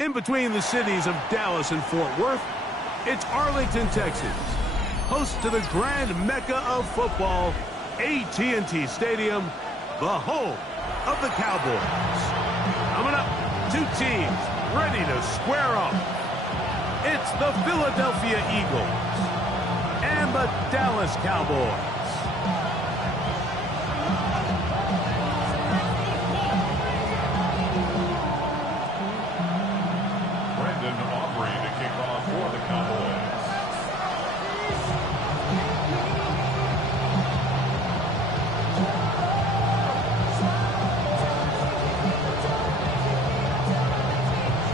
In between the cities of Dallas and Fort Worth, it's Arlington, Texas, host to the grand mecca of football, AT&T Stadium, the home of the Cowboys. Coming up, two teams ready to square off. It's the Philadelphia Eagles and the Dallas Cowboys.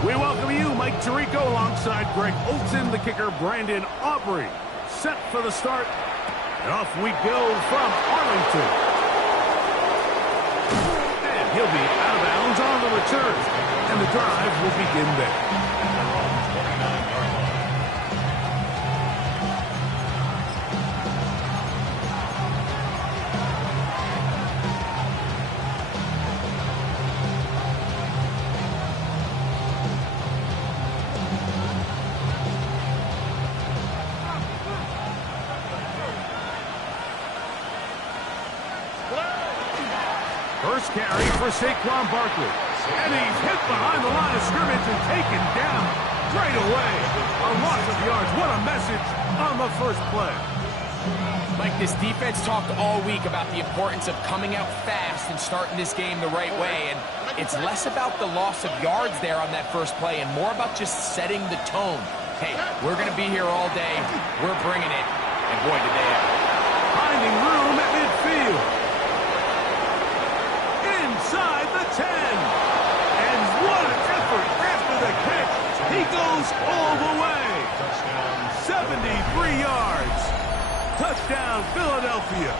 We welcome you, Mike Tirico, alongside Greg Olson, the kicker, Brandon Aubrey. Set for the start, and off we go from Arlington. And he'll be out of bounds on the return, and the drive will begin there. First carry for Saquon Barkley. And he's hit behind the line of scrimmage and taken down right away. A loss of yards. What a message on the first play. Mike, this defense talked all week about the importance of coming out fast and starting this game the right way. And it's less about the loss of yards there on that first play and more about just setting the tone. Hey, we're going to be here all day. We're bringing it. And boy, did they ever. Finding room at midfield. Inside the 10. And what an effort after the catch. He goes all the way. 73 yards. Touchdown, Philadelphia.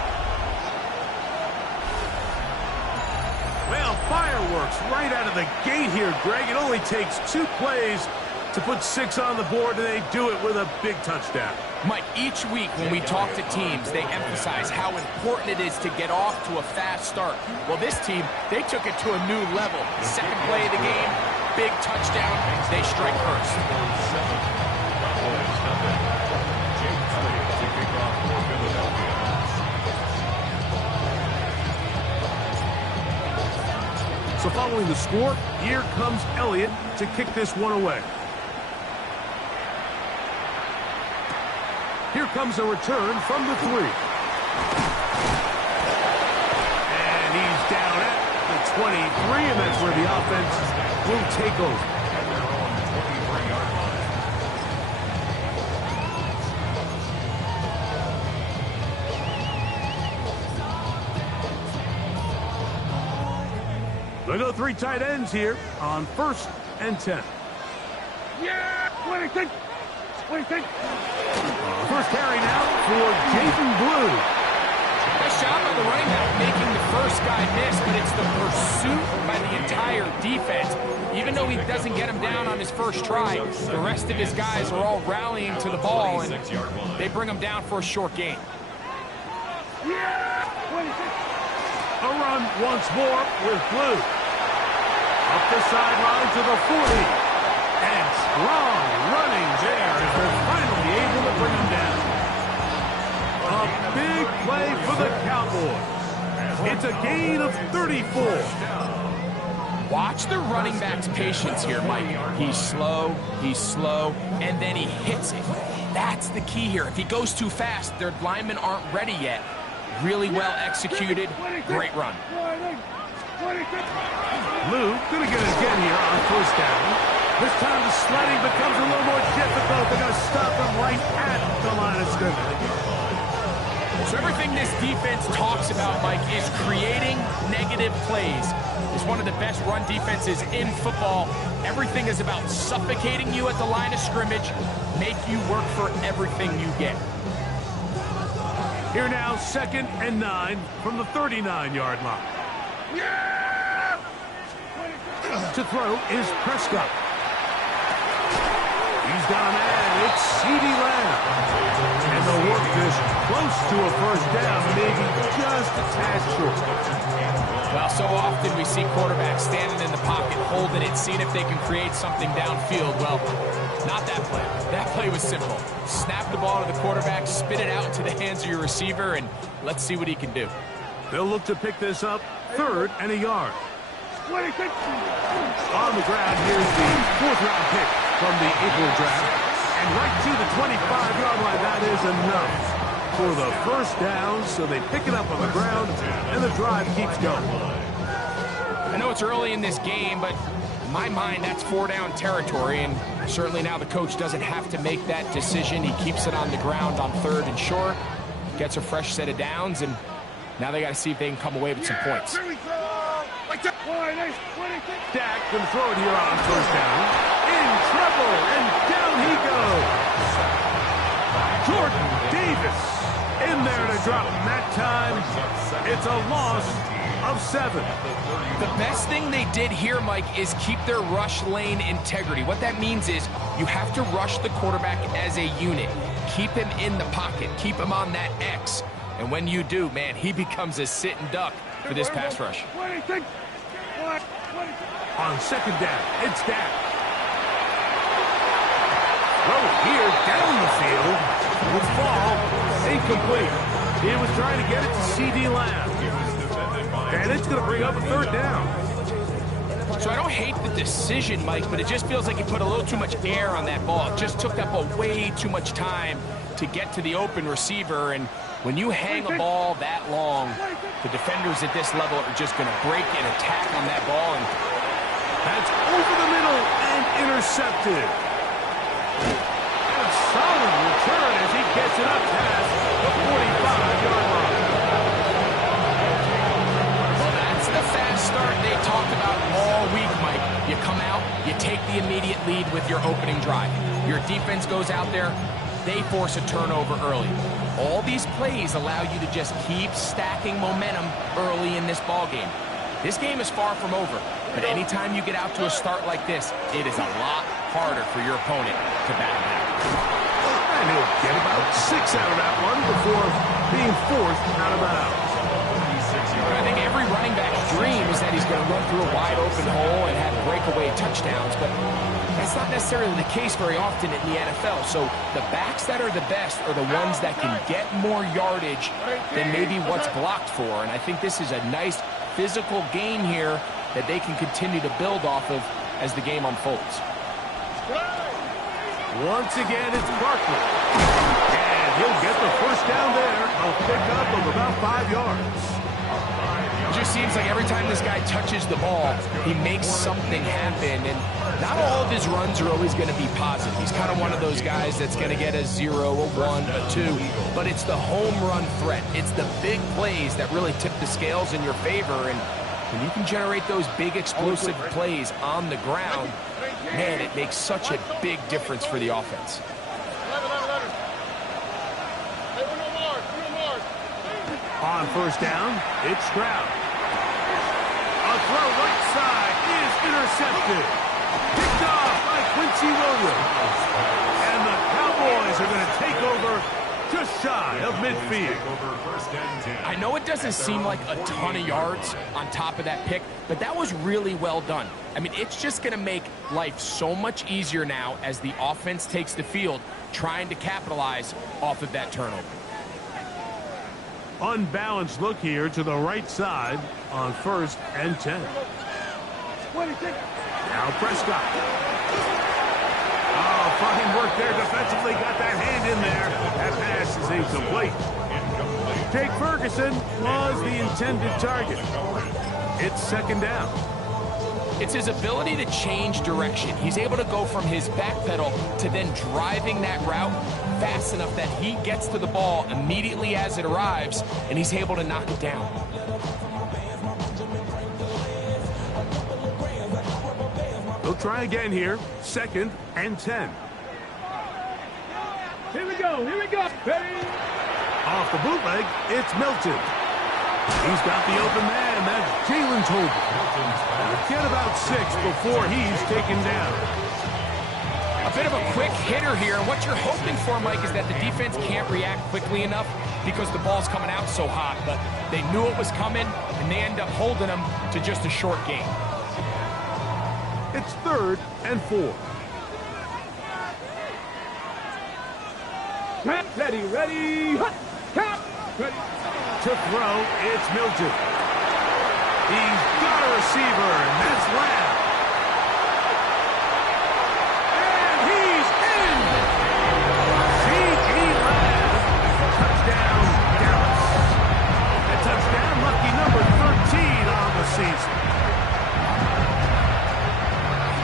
Well, fireworks right out of the gate here, Greg. It only takes 2 plays to put 6 on the board, and they do it with a big touchdown. Mike, each week when we talk to teams, they emphasize how important it is to get off to a fast start. Well, this team, they took it to a new level. Second play of the game, big touchdown. They strike first. So following the score, here comes Elliott to kick this one away. Here comes a return from the 3. And he's down at the 23, and that's where the offense will take over. They go 3 tight ends here on 1st and 10. Yeah, 26. First carry now for Jaden Blue. Nice job by the running back making the first guy miss, but it's the pursuit by the entire defense. Even though he doesn't get him down on his first try, the rest of his guys are all rallying to the ball, and they bring him down for a short gain. A run once more with Blue. Up the sideline to the 40. And strong running there as they're finally able to bring him down. A big play for the Cowboys. It's a gain of 34. Watch the running back's patience here, Mike. He's slow, and then he hits it. That's the key here. If he goes too fast, their linemen aren't ready yet. Really well executed. Great run. Blue gonna get it again here on first down. This time the sledding becomes a little more difficult. They're going to stop him right at the line of scrimmage. So everything this defense talks about, Mike, is creating negative plays. It's one of the best run defenses in football. Everything is about suffocating you at the line of scrimmage, make you work for everything you get. Here now, 2nd and 9 from the 39-yard line. Yeah! To throw is Prescott. He's got a man. It's CeeDee Lamb. And they'll work this close to a first down, maybe just a tad short. Well, so often we see quarterbacks standing in the pocket, holding it, seeing if they can create something downfield. Well, not that play. That play was simple. Snap the ball to the quarterback, spit it out into the hands of your receiver, and let's see what he can do. They'll look to pick this up, 3rd and a yard. On the ground, here's the 4th-round pick from the April draft. And right to the 25-yard line, that is enough for the first down, so they pick it up on the ground, and the drive keeps going. I know it's early in this game, but in my mind, that's 4-down territory, and certainly now the coach doesn't have to make that decision. He keeps it on the ground on 3rd and short, gets a fresh set of downs, and now they got to see if they can come away with some points. Dak can throw it here on 1st down. In trouble, and down he goes. Jordan Davis in there to drop him. That time, it's a loss of 7. The best thing they did here, Mike, is keep their rush lane integrity. What that means is you have to rush the quarterback as a unit. Keep him in the pocket. Keep him on that X. And when you do, man, he becomes a sitting duck for this pass rush. On 2nd down, it's Dak. Throw here down the field. Will fall. Incomplete. He was trying to get it to C.D. Lamb. And it's going to bring up a 3rd down. So I don't hate the decision, Mike, but it just feels like he put a little too much air on that ball. It just took up way too much time to get to the open receiver. And when you hang a ball that long, the defenders at this level are just going to break and attack on that ball. And that's over the middle and intercepted. And a solid return as he gets it up past the 45-yard line. Well, that's the fast start they talked about all week, Mike. You come out, you take the immediate lead with your opening drive. Your defense goes out there, they force a turnover early. All these plays allow you to just keep stacking momentum early in this ball game. This game is far from over, but anytime you get out to a start like this, it is a lot harder for your opponent to battle back. And he'll get about 6 out of that one before being forced out of bounds. I think every running back's dream is that he's going to run through a wide open hole and have breakaway touchdowns, but that's not necessarily the case very often in the NFL. So the backs that are the best are the ones that can get more yardage than maybe what's blocked for. And I think this is a nice physical game here that they can continue to build off of as the game unfolds. Once again, it's Barkley. And he'll get the first down there. A pickup of about 5 yards. It just seems like every time this guy touches the ball, he makes something happen. And not all of his runs are always going to be positive. He's kind of one of those guys that's going to get a 0, a 1, a 2. But it's the home run threat. It's the big plays that really tip the scales in your favor. And when you can generate those big explosive plays on the ground, man, it makes such a big difference for the offense. On first down, it's Stroud. A throw right side is intercepted. Picked off by Quincy Williams. And the Cowboys are going to take over just shy of midfield. I know it doesn't seem like a ton of yards on top of that pick, but that was really well done. I mean, it's just going to make life so much easier now as the offense takes the field, trying to capitalize off of that turnover. Unbalanced look here to the right side on 1st and 10. Now Prescott. Oh, fine work there defensively. Got that hand in there. That pass is incomplete. Jake Ferguson was the intended target. It's 2nd down. It's his ability to change direction. He's able to go from his back pedal to then driving that route fast enough that he gets to the ball immediately as it arrives, and he's able to knock it down. They'll try again here. 2nd and 10. Here we go. Ready? Off the bootleg, it's Milton. He's got the open man. That's Jalen Tolbert. Get about 6 before he's taken down. I'll bit of a quick hitter here, and what you're hoping for, Mike, is that the defense can't react quickly enough because the ball's coming out so hot, but they knew it was coming, and they end up holding them to just a short gain. It's 3rd and 4. Ready, ready, hut, count, ready. To throw, it's Milton. He's got a receiver, and that's Lamb. And he's in! C.G. Lamb. Touchdown, Dallas. A touchdown, lucky number 13 on the season.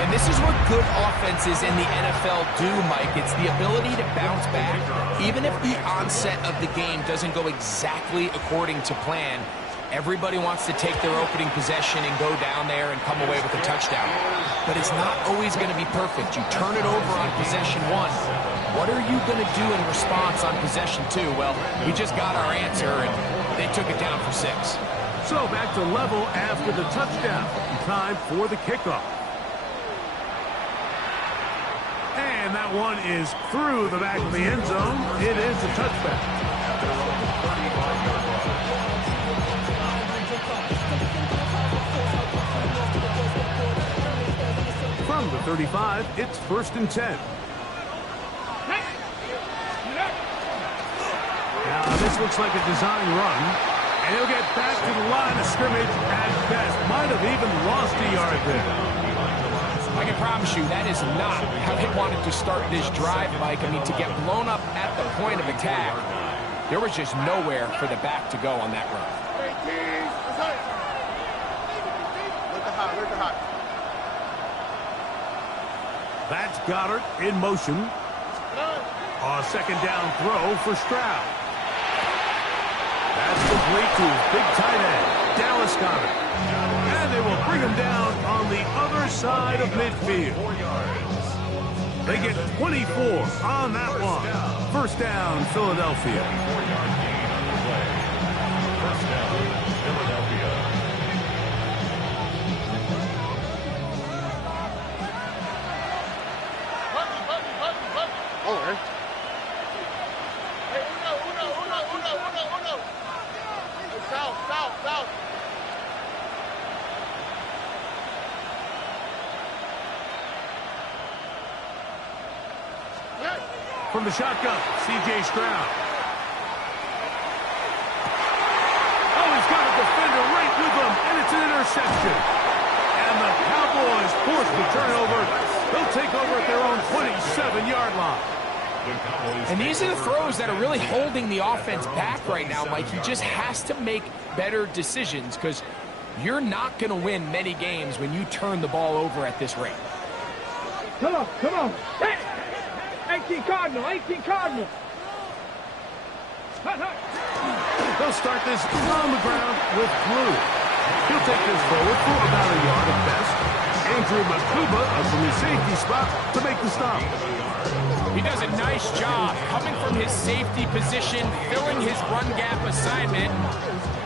And this is what good offenses in the NFL do, Mike. It's the ability to bounce back. Even if the onset of the game doesn't go exactly according to plan, everybody wants to take their opening possession and go down there and come away with a touchdown. But it's not always going to be perfect. You turn it over on possession 1. What are you going to do in response on possession 2? Well, we just got our answer, and they took it down for 6. So back to level after the touchdown. Time for the kickoff. And that one is through the back of the end zone. It is a touchback. From the 35, it's 1st and 10. Now, this looks like a design run. And he'll get back to the line of scrimmage at best. Might have even lost a yard there. I can promise you that is not how they wanted to start this drive, Mike. I mean, to get blown up at the point of attack, there was just nowhere for the back to go on that run. That's Goddard in motion. A 2nd down throw for Stroud. That's complete to his big tight end, Dallas Goddard. And they will bring him down on the other side of midfield. They get 24 on that one. 1st down, Philadelphia. From the shotgun, C.J. Stroud. Oh, he's got a defender right with him, and it's an interception. And the Cowboys force the turnover. They'll take over at their own 27-yard line. And these are the throws that are really holding the offense back right now, Mike. He just has to make better decisions because you're not going to win many games when you turn the ball over at this rate. Come on, come on. Hey! 18 Cardinal, 18 Cardinal. Hut, hut. They'll start this on the ground with Blue. He'll take this forward for about a yard at best. Andrew Makuba up from his safety spot to make the stop. He does a nice job coming from his safety position, filling his run gap assignment.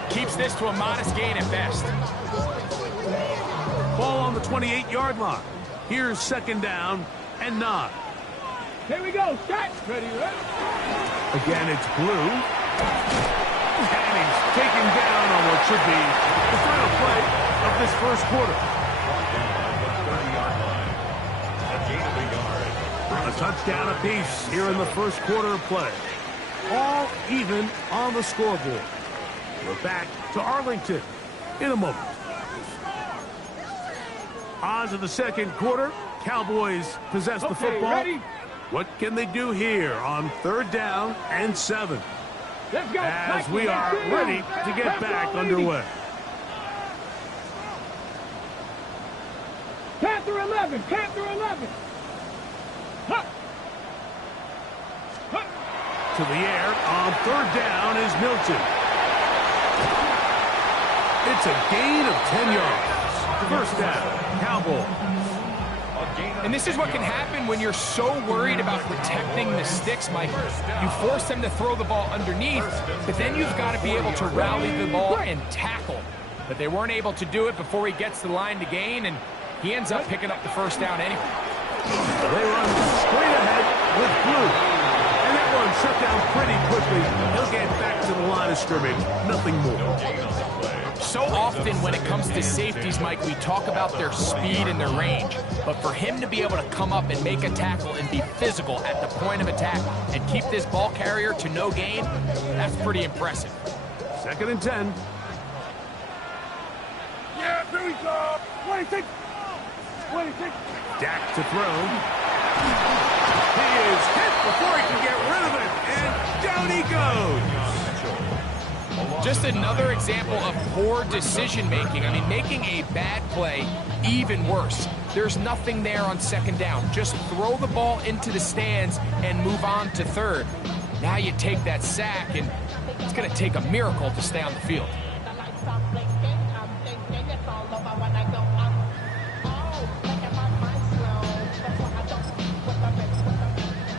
Keeps this to a modest gain at best. Ball on the 28-yard line. Here's 2nd down and 9. Here we go, start. Ready, ready. Again, it's Blue. And he's taken down on what should be the final play of this 1st quarter. A touchdown apiece here in the 1st quarter of play. All even on the scoreboard. We're back to Arlington in a moment. On to the 2nd quarter. Cowboys possess the football. Ready? What can they do here on 3rd down and 7? Let's go. As we are ready to get back underway. Panther 11, Panther 11. Huh. Huh. To the air on 3rd down is Milton. It's a gain of 10 yards. 1st down, Cowboys. And this is what can happen when you're so worried about protecting the sticks, Mike. You force them to throw the ball underneath, but then you've got to be able to rally the ball and tackle. But they weren't able to do it before he gets the line to gain, and he ends up picking up the 1st down anyway. They run straight ahead with blue. And that one shut down pretty quickly. He'll get back to the line of scrimmage. Nothing more. So often when it comes to safeties, Mike, we talk about their speed and their range. But for him to be able to come up and make a tackle and be physical at the point of attack and keep this ball carrier to no gain, that's pretty impressive. 2nd and 10. Yeah, here we go. 26. 26. Dak to throw. He is hit before he can get rid of it. And down he goes. Just another example of poor decision-making. I mean, making a bad play even worse. There's nothing there on 2nd down. Just throw the ball into the stands and move on to 3rd. Now you take that sack, and it's going to take a miracle to stay on the field.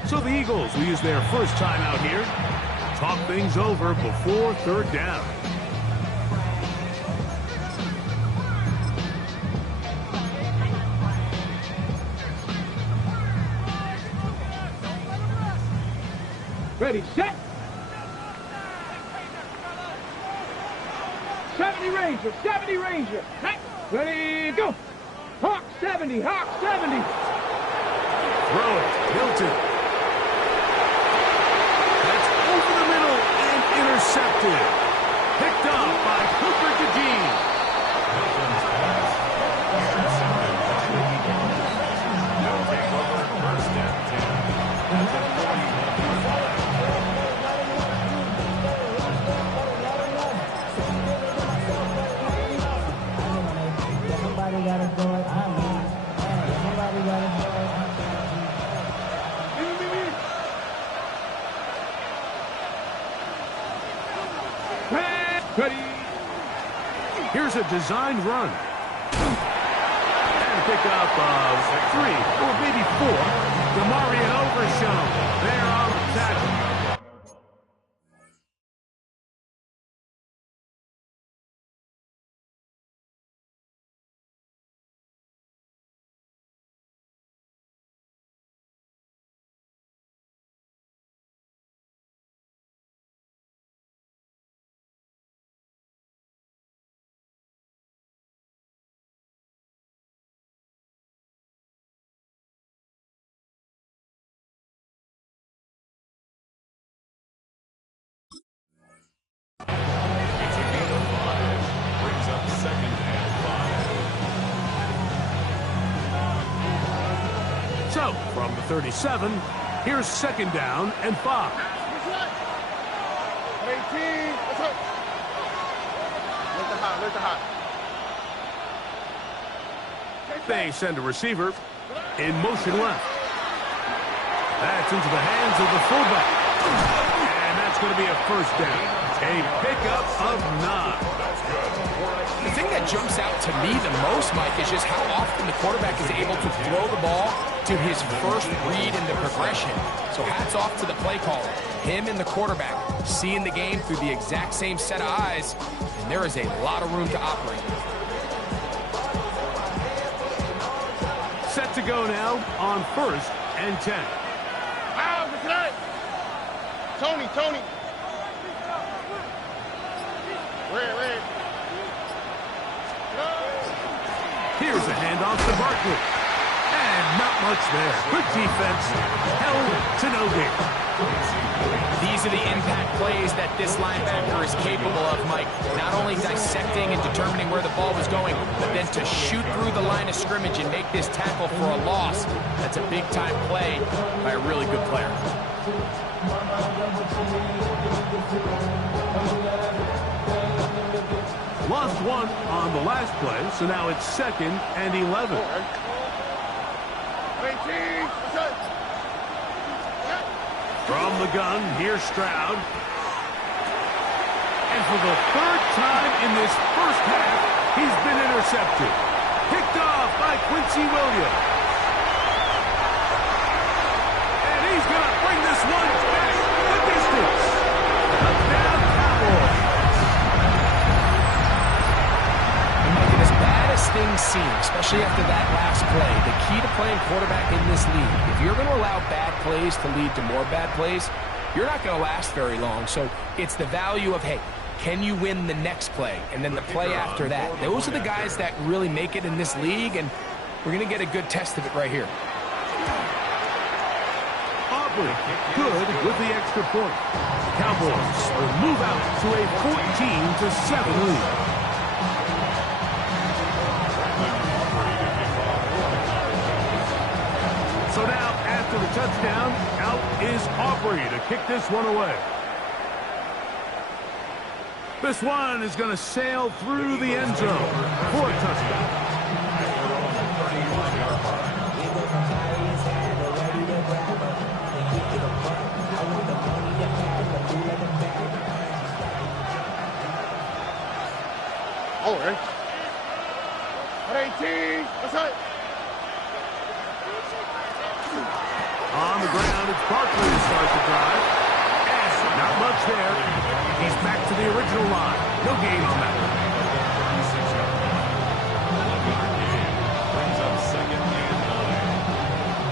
So the Eagles will use their first timeout here. Talk things over before 3rd down. Ready, set. 70 Ranger, 70 Ranger. Ready, go. Hawk 70, Hawk 70. Throw it, Hilton. That's over the middle and intercepted. Picked off by Cooper DeJean. Somebody gotta do it. I mean, somebody gotta do it. Ready. Here's a designed run. And a pickup of 3 or maybe 4. Demarion Overshown there on the tackle. So, from the 37, here's 2nd down and 5. 18. Let's go. Let the hot. They send a receiver in motion left. That's into the hands of the fullback. And that's going to be a 1st down. A pickup of 9. The thing that jumps out to me the most, Mike, is just how often the quarterback is able to throw the ball to his first read in the progression. So hats off to the play caller. Him and the quarterback seeing the game through the exact same set of eyes, and there is a lot of room to operate. Set to go now on 1st and 10. Wow, look at that. Tony. Red. Here's a handoff to Barkley. And not much there. Good defense. Held to no gain. These are the impact plays that this linebacker is capable of, Mike. Not only dissecting and determining where the ball was going, but then to shoot through the line of scrimmage and make this tackle for a loss. That's a big-time play by a really good player. Lost 1 on the last play, so now it's 2nd and 11. 18. From the gun, here's Stroud. And for the 3rd time in this first half, he's been intercepted. Picked off by Quincy Williams. And he's going to bring this one back the distance. Touchdown, Cowboys. And Mike, as bad as things seem, especially after that last play, the key to playing quarterback in this league, if you're going to allow bad plays to lead to more bad plays, you're not going to last very long. So it's the value of, hey, can you win the next play and then the play after that? Those are the guys that really make it in this league, and we're going to get a good test of it right here. Aubrey, good with the extra point. Cowboys will move out to a 14-7 lead. So now, after the touchdown, out is Aubrey to kick this one away. This one is going to sail through the end zone for a touchdown. All right. 18. That's it. On the ground, it's Barkley to start the drive. And not much there. He's back to the original line. No gain on that one.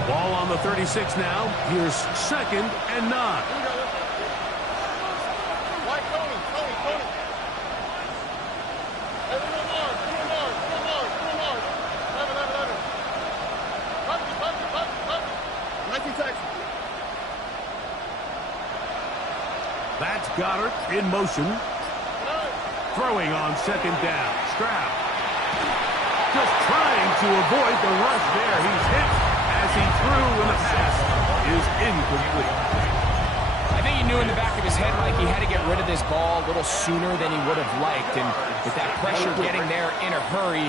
Ball on the 36 now. Here's 2nd and 9. That's Goddard in motion. Throwing on 2nd down. Stroud. Just trying to avoid the rush there. He's hit as he threw, and the pass is incomplete. I think he knew in the back of his head like he had to get rid of this ball a little sooner than he would have liked. And with that pressure getting there in a hurry,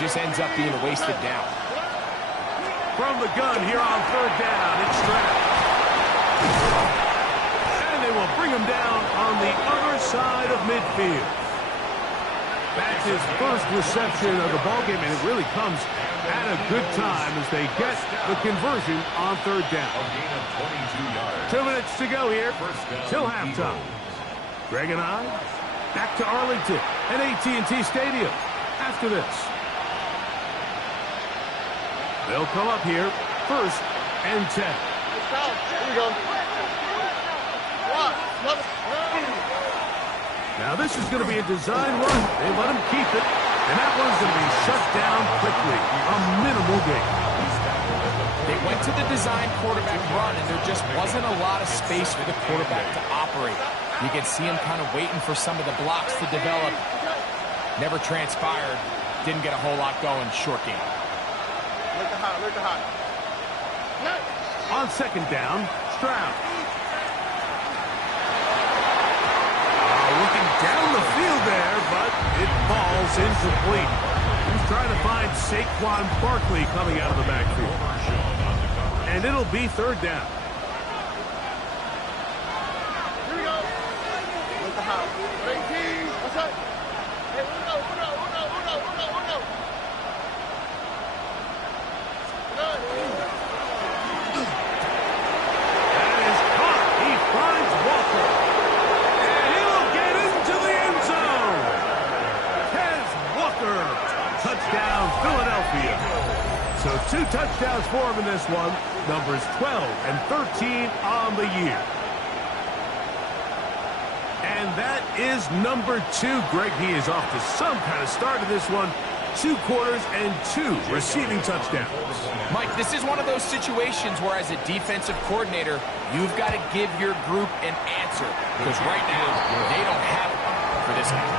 just ends up being a wasted down. From the gun here on 3rd down, it's Stroud. They will bring him down on the other side of midfield. That's his first reception of the ballgame, and it really comes at a good time as they get the conversion on 3rd down. 2 minutes to go here till halftime. Greg and I back to Arlington at AT&T Stadium after this. They'll come up here 1st and 10. Here we go. Now this is going to be a design run. They let him keep it, and that one's going to be shut down quickly. A minimal gain. They went to the design quarterback run, and there just wasn't a lot of space for the quarterback to operate. You can see him kind of waiting for some of the blocks to develop. Never transpired. Didn't get a whole lot going. Short game. Look the hot. On 2nd down, Stroud. Looking down the field there, but it falls incomplete. He's trying to find Saquon Barkley coming out of the backfield. And it'll be 3rd down. Here we go. Look the house. 18. What's up? Hey, uno. That is caught. He finds Walker. Touchdown, Philadelphia. So 2 touchdowns for him in this one. Numbers 12 and 13 on the year. And that is number 2. Greg, he is off to some kind of start in this one. 2 quarters and 2 receiving touchdowns. Mike, this is one of those situations where as a defensive coordinator, you've got to give your group an answer. Because right now, they don't have one for this guy.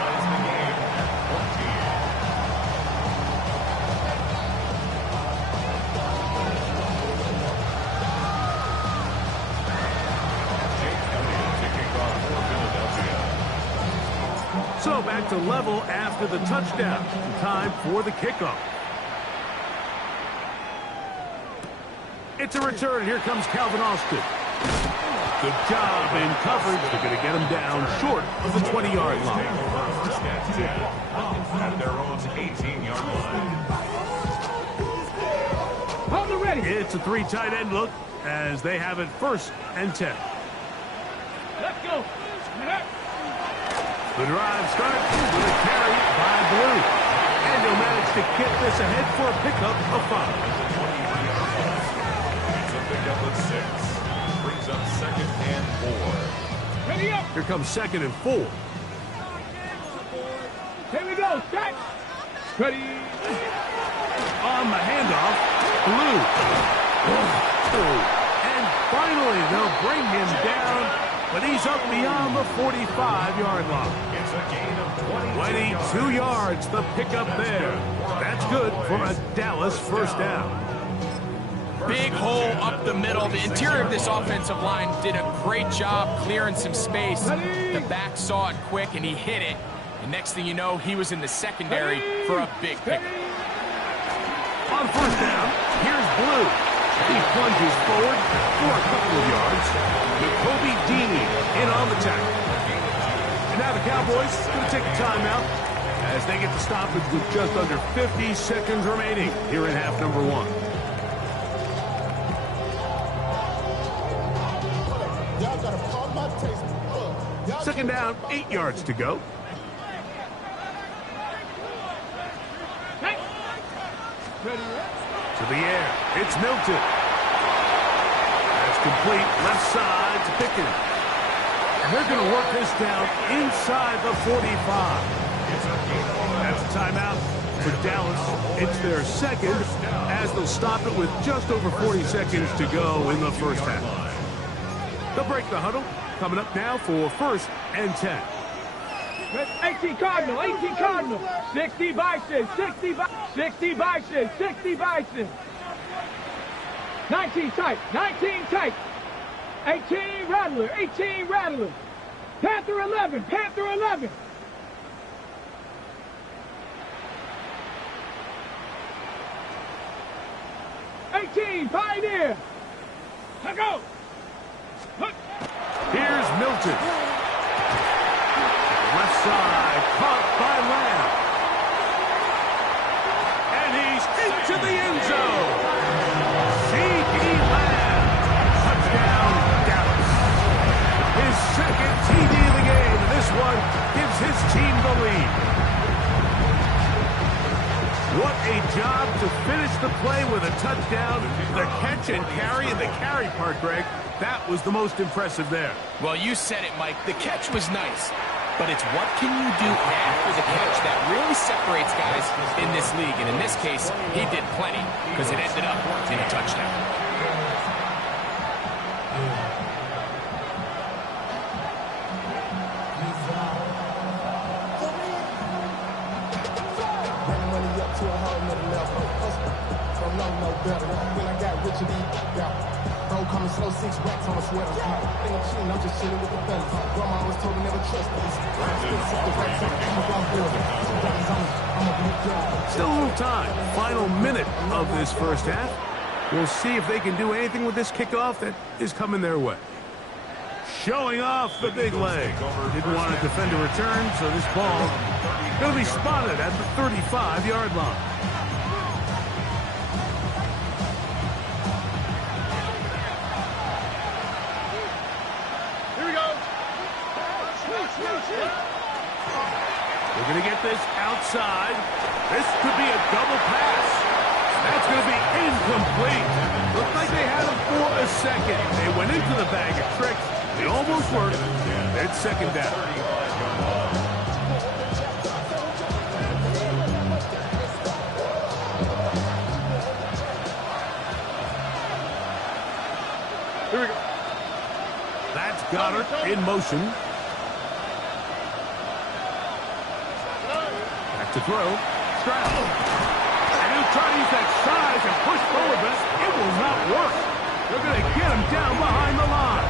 So back to level after the touchdown. Time for the kickoff. It's a return. Here comes Calvin Austin. Good job in coverage. They're going to get him down short of the 20-yard line. At their own 18-yard line. Hold it ready. It's a 3 tight end look as they have it 1st and 10. Let's go. The drive starts with a carry by Blue. And he'll manage to get this ahead for a pickup of 5. It's a pickup of 6. Brings up 2nd and 4. Ready up. Here comes 2nd and 4. Here we go. Set. Ready. On the handoff, Blue. And finally, they'll bring him down, but he's up beyond the 45-yard line. It's a gain of 22 yards, the pickup there. That's good for a Dallas first down. Big hole up the middle. The interior of this offensive line did a great job clearing some space. The back saw it quick, and he hit it. And next thing you know, he was in the secondary for a big pickup. On first down, here's Blue. He plunges forward for a couple of yards. Jacoby Deaney in on the tackle. And now the Cowboys going to take a timeout as they get the stoppage with just under 50 seconds remaining here in half number 1. Second down, 8 yards to go. To the air, it's Milton. That's complete, left side to Pickens. And they're going to work this down inside the 45. That's a timeout for Dallas. It's their second as they'll stop it with just over 40 seconds to go in the first half. They'll break the huddle. Coming up now for 1st and 10. 18 Cardinal, 18 Cardinal. 60 Bison, 60 Bison, 60 Bison. 19 tight, 19 tight. 18 Rattler, 18 Rattler. Panther 11, Panther 11. Pioneer. Let go. Here's Milton. Left side, caught by Lamb. And he's into the end zone. C.D. Lamb. Touchdown, Dallas. His second TD of the game, and this one gives his team the lead. What a job to finish the play with a touchdown. The catch and carry, and the carry part, Greg, that was the most impressive there. Well, you said it, Mike. The catch was nice, but it's what can you do after the catch that really separates guys in this league. And in this case, he did plenty because it ended up in a touchdown. Slow 6 racks on a sweater. Think I'm cheating, I'm just chilling with the fellas. Grandma always told me never trust these. Still a little time. Final minute of this first half. We'll see if they can do anything with this kickoff that is coming their way. Showing off the big leg. Didn't want to defend a return, so this ball going to be spotted at the 35-yard line. We're going to get this outside. This could be a double pass. That's going to be incomplete. Looked like they had him for a second. They went into the bag of tricks. It almost worked. It's second down. Here we go. That's Goddard in motion. To throw, Stroud. And he'll try to use that size and push forward, but it will not work. They're going to get him down behind the line.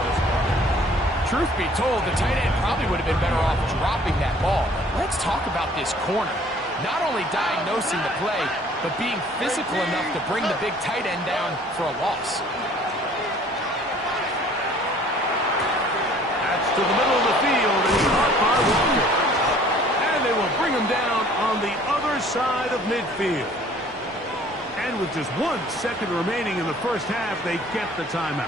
Truth be told, the tight end probably would have been better off dropping that ball. But let's talk about this corner. Not only diagnosing the play, but being physical enough to bring the big tight end down for a loss. That's to the middle of the field, and he's caught by Walker. They will bring him down on the other side of midfield. And with just 1 second remaining in the first half, they get the timeout.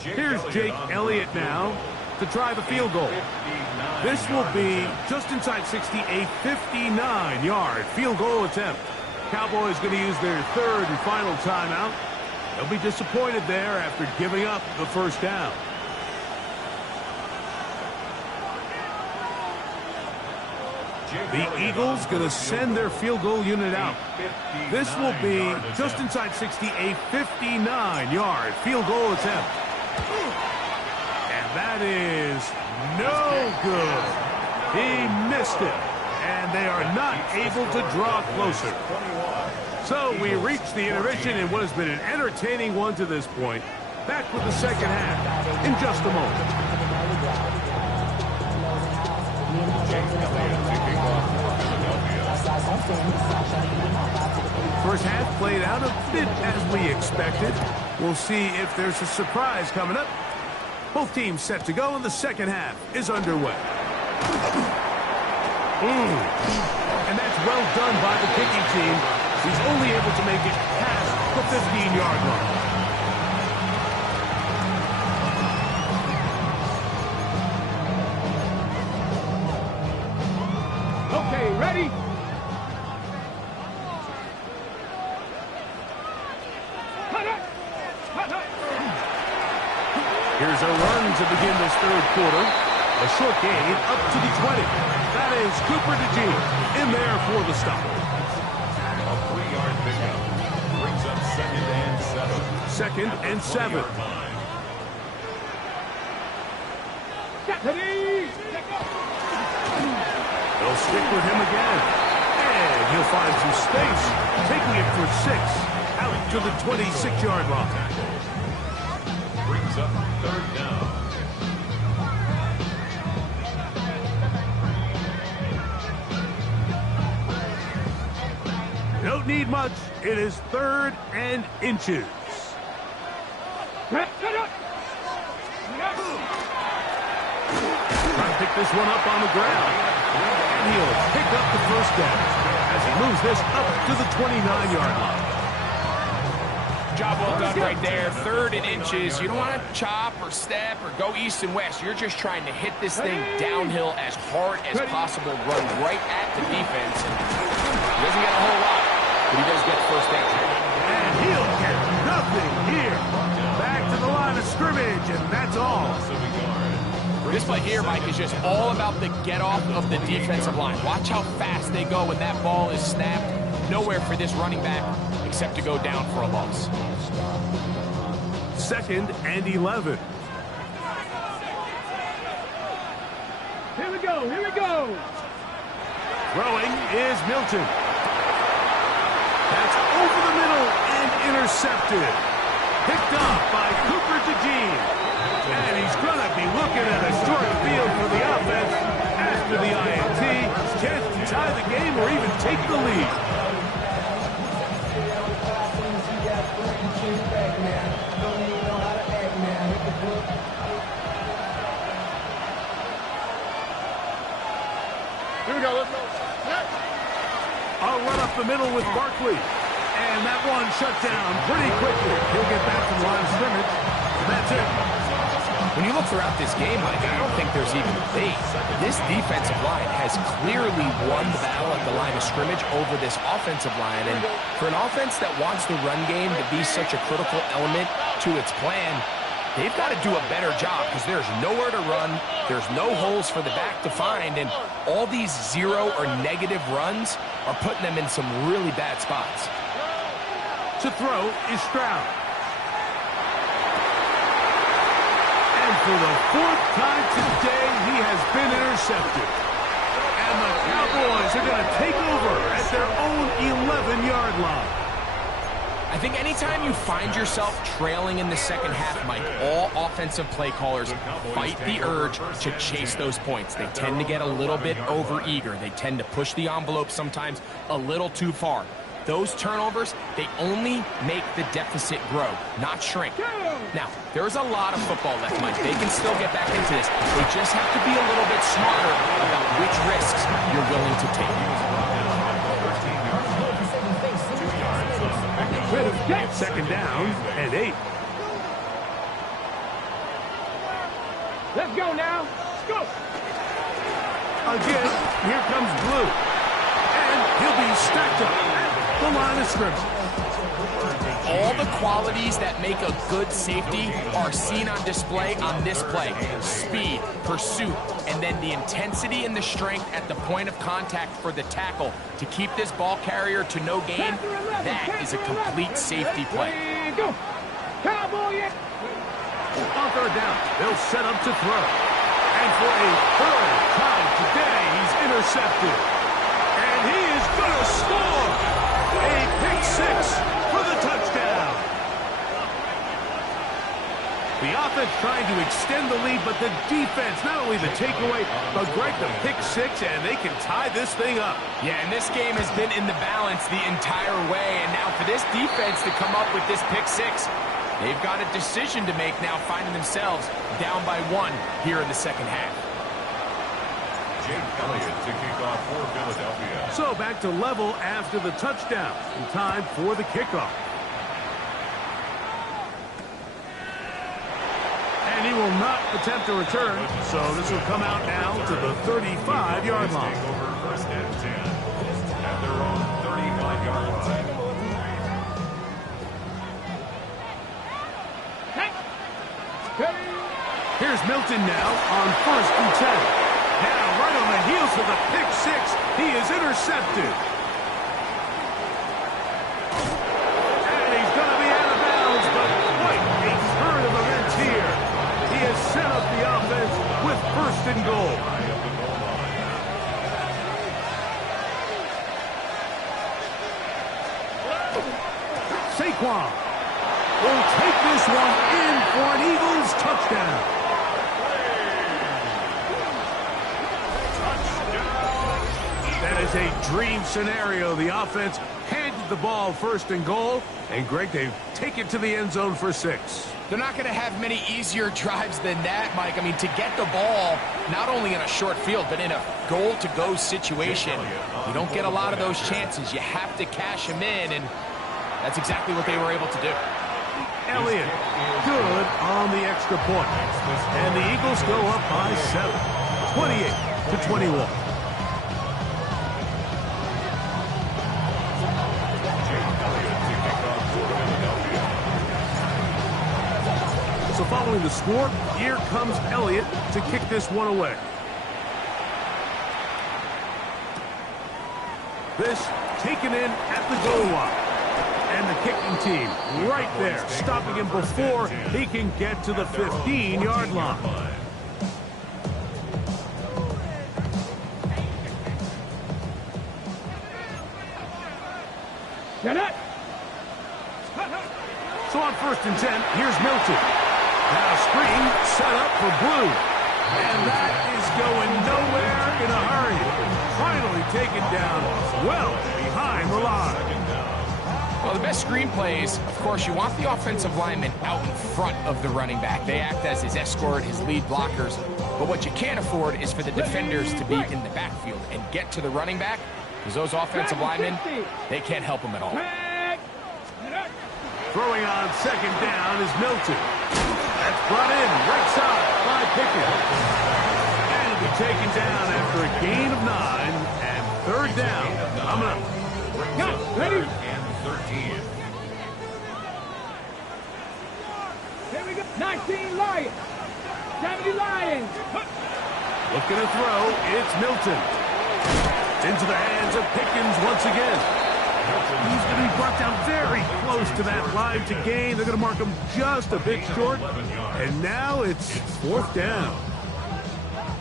Here's Jake Elliott now to try the field goal. This will be just inside 60, a 59-yard field goal attempt. Cowboys going to use their third and final timeout. They'll be disappointed there after giving up the first down. The Eagles going to send their field goal unit out. This will be just inside 60, a 59-yard field goal attempt. And that is no good. He missed it, and they are not able to draw closer. So we reach the intermission in what has been an entertaining one to this point. Back with the second half in just a moment. First half played out a bit as we expected. We'll see if there's a surprise coming up. Both teams set to go, and the second half is underway. And that's well done by the kicking team. He's only able to make it past the 15-yard line. Okay, ready? Here's a run to begin this third quarter. A short gain up to the 20. That is Cooper DeJean in there for the stop. A 3-yard pickup brings up second and 7. Second and 7. They'll stick with him again. And he'll find some space, taking it for 6 out to the 26-yard line. Brings up third down. Don't need much. It is 3rd and inches. Trying to pick this one up on the ground. And he'll pick up the first down as he moves this up to the 29-yard line. Job well done right there. 3rd and inches. You don't want to chop or step or go east and west. You're just trying to hit this thing downhill as hard as possible. Run right at the defense. And he doesn't get a whole lot, but he does get first down. And he'll get nothing here. Back to the line of scrimmage, and that's all. This play here, Mike, is just all about the get-off of the defensive line. Watch how fast they go when that ball is snapped. Nowhere for this running back except to go down for a loss. 2nd and 11. Here we go, here we go. Throwing is Milton. That's over the middle and intercepted. Picked off by Cooper DeJean. And he's going to be looking at a short field for the offense after the INT. Chance to tie the game or even take the lead. Here we go, let's go. I'll run up the middle with Barkley. And that one shut down pretty quickly. He'll get back from the line of scrimmage. That's it. When you look throughout this game, Mike, I don't think there's even debate. This defensive line has clearly won the battle at the line of scrimmage over this offensive line. And for an offense that wants the run game to be such a critical element to its plan, they've got to do a better job because there's nowhere to run. There's no holes for the back to find. And all these 0 or negative runs are putting them in some really bad spots. To throw is Stroud. And for the 4th time today, he has been intercepted. And the Cowboys are going to take over at their own 11-yard line. I think anytime you find yourself trailing in the second half, Mike, all offensive play callers fight the urge to chase those points. They tend to get a little bit overeager. They tend to push the envelope sometimes a little too far. Those turnovers, they only make the deficit grow, not shrink. Now, there's a lot of football left, Mike. They can still get back into this. They just have to be a little bit smarter about which risks you're willing to take. Second down and 8. Let's go now. Let's go. Again, here comes Blue. And he'll be stacked up at the line of scrimmage. All the qualities that make a good safety are seen on display on this play. Speed, pursuit, and then the intensity and the strength at the point of contact for the tackle to keep this ball carrier to no gain. That is a complete safety play. Go. Cowboy. On third down, they'll set up to throw. And for a third time today, he's intercepted. And he is going to score a pick six for the touchdown. The offense trying to extend the lead, but the defense, not only the takeaway, but Greg, the pick six, and they can tie this thing up. Yeah, and this game has been in the balance the entire way, and now for this defense to come up with this pick six, they've got a decision to make now, finding themselves down by 1 here in the second half. Elliott to kick off for Philadelphia. So back to level after the touchdown. In time for the kickoff. And he will not attempt to return. So this will come out now to the 35-yard line. Take over first and 10 at their own 35-yard line. Here's Milton now on first and 10. Now, right on the heels of the pick six, he is intercepted. And he's going to be out of bounds, but quite a turn of events here. He has set up the offense with first and goal. Saquon will take this one in for an Eagles touchdown. That is a dream scenario. The offense handed the ball first and goal. And, Greg, they take it to the end zone for 6. They're not going to have many easier drives than that, Mike. I mean, to get the ball, not only in a short field, but in a goal-to-go situation, you don't get a lot of those chances. You have to cash them in, and that's exactly what they were able to do. Elliott, good on the extra point. And the Eagles go up by 7, 28-21. So following the score, here comes Elliott to kick this one away. This taken in at the goal line. And the kicking team right there, stopping him before he can get to the 15-yard line. So on first and 10, here's Milton. Now screen set up for Blue. And that is going nowhere in a hurry. Finally taken down well behind the line. Well, the best screen plays, of course, you want the offensive lineman out in front of the running back. They act as his escort, his lead blockers. But what you can't afford is for the defenders to be in the backfield and get to the running back, because those offensive linemen, they can't help him at all. Throwing on second down is Milton. That's brought in right side by Pickett. And it'll be taken down after a gain of 9 and third down. Coming up. Ready? And 13. Here we go. 19 Lions. 70 Lions. Looking to throw. It's Milton. It's into the hands of Pickens once again. He's going to be brought down very close to that line to gain. They're going to mark him just a bit short. And now it's fourth down.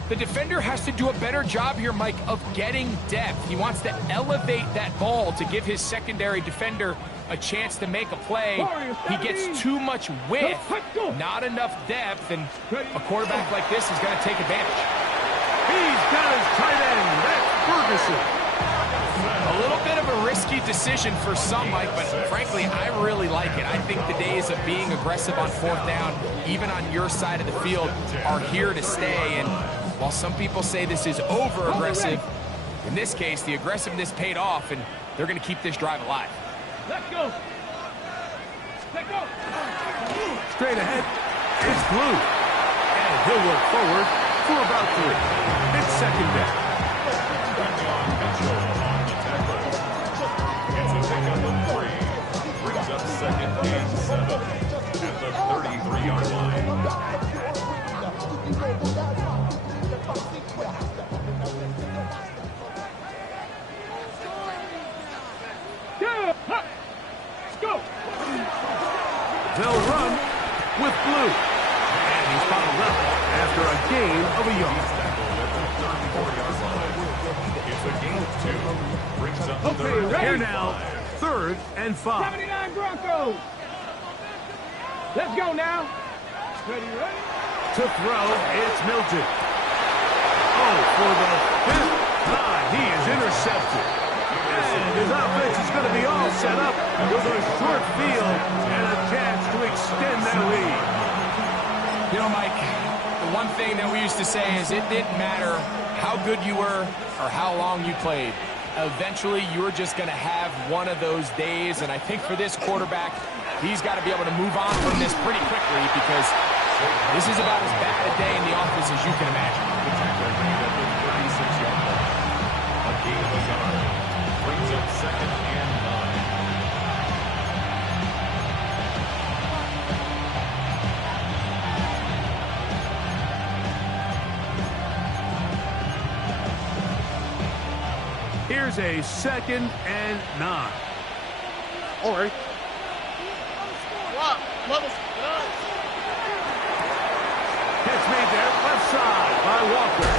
The defender has to do a better job here, Mike, of getting depth. He wants to elevate that ball to give his secondary defender a chance to make a play. He gets too much width, not enough depth, and a quarterback like this is going to take advantage. He's got his tight end. That's Ferguson. A little bit of a risky decision for some, Mike, but frankly, I really like it. I think the days of being aggressive on fourth down, even on your side of the field, are here to stay. And while some people say this is over-aggressive, in this case, the aggressiveness paid off, and they're going to keep this drive alive. Let's go. Let's go. Straight ahead, it's Blue. And he'll work forward for about 3. It's second down. It's a pickup of 3. Brings up second and 7 at the 33-yard line. Go! They'll run with Blue. And he's followed up after a gain of a yard. It's a gain of 2. Brings up Okay, third. ready? Here now, 3rd and 5. 79 Broncos. Let's go now. Ready? To throw, it's Milton. Oh, for the 5th time, he is intercepted. And his offense is going to be all set up with a short field and a chance to extend that lead. You know, Mike, the one thing that we used to say is it didn't matter how good you were or how long you played. Eventually, you were just going to have one of those days, and I think for this quarterback, he's got to be able to move on from this pretty quickly because this is about as bad a day in the office as you can imagine. The tackler made at the 36-yard line. A gain of a yard. Brings up second and 9. Here's a 2nd and 9. All right. Wow. Catch made there, left side by Walker.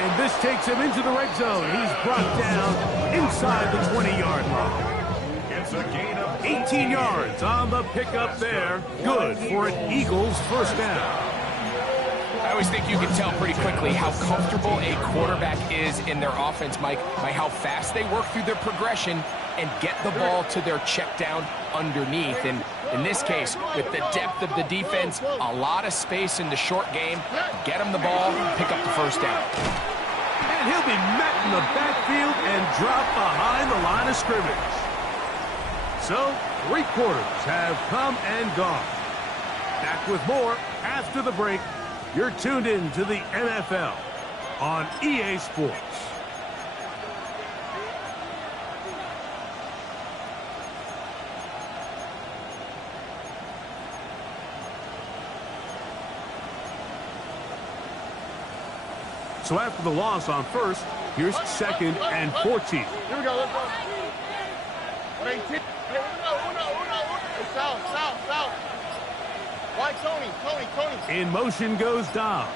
And this takes him into the red zone. He's brought down inside the 20-yard line. It's a gain of 18 yards on the pickup there. Good for an Eagles first down. I always think you can tell pretty quickly how comfortable a quarterback is in their offense, Mike, by how fast they work through their progression and get the ball to their check down underneath. And in this case, with the depth of the defense, a lot of space in the short game, get them the ball, pick up the first down. And he'll be met in the backfield and dropped behind the line of scrimmage. So, 3 quarters have come and gone. Back with more after the break. You're tuned in to the NFL on EA Sports. So after the loss on first, here's 2nd and 14. Here we go. Let's go. 18. Hey, south. Why, Tony? In motion goes Dobbs.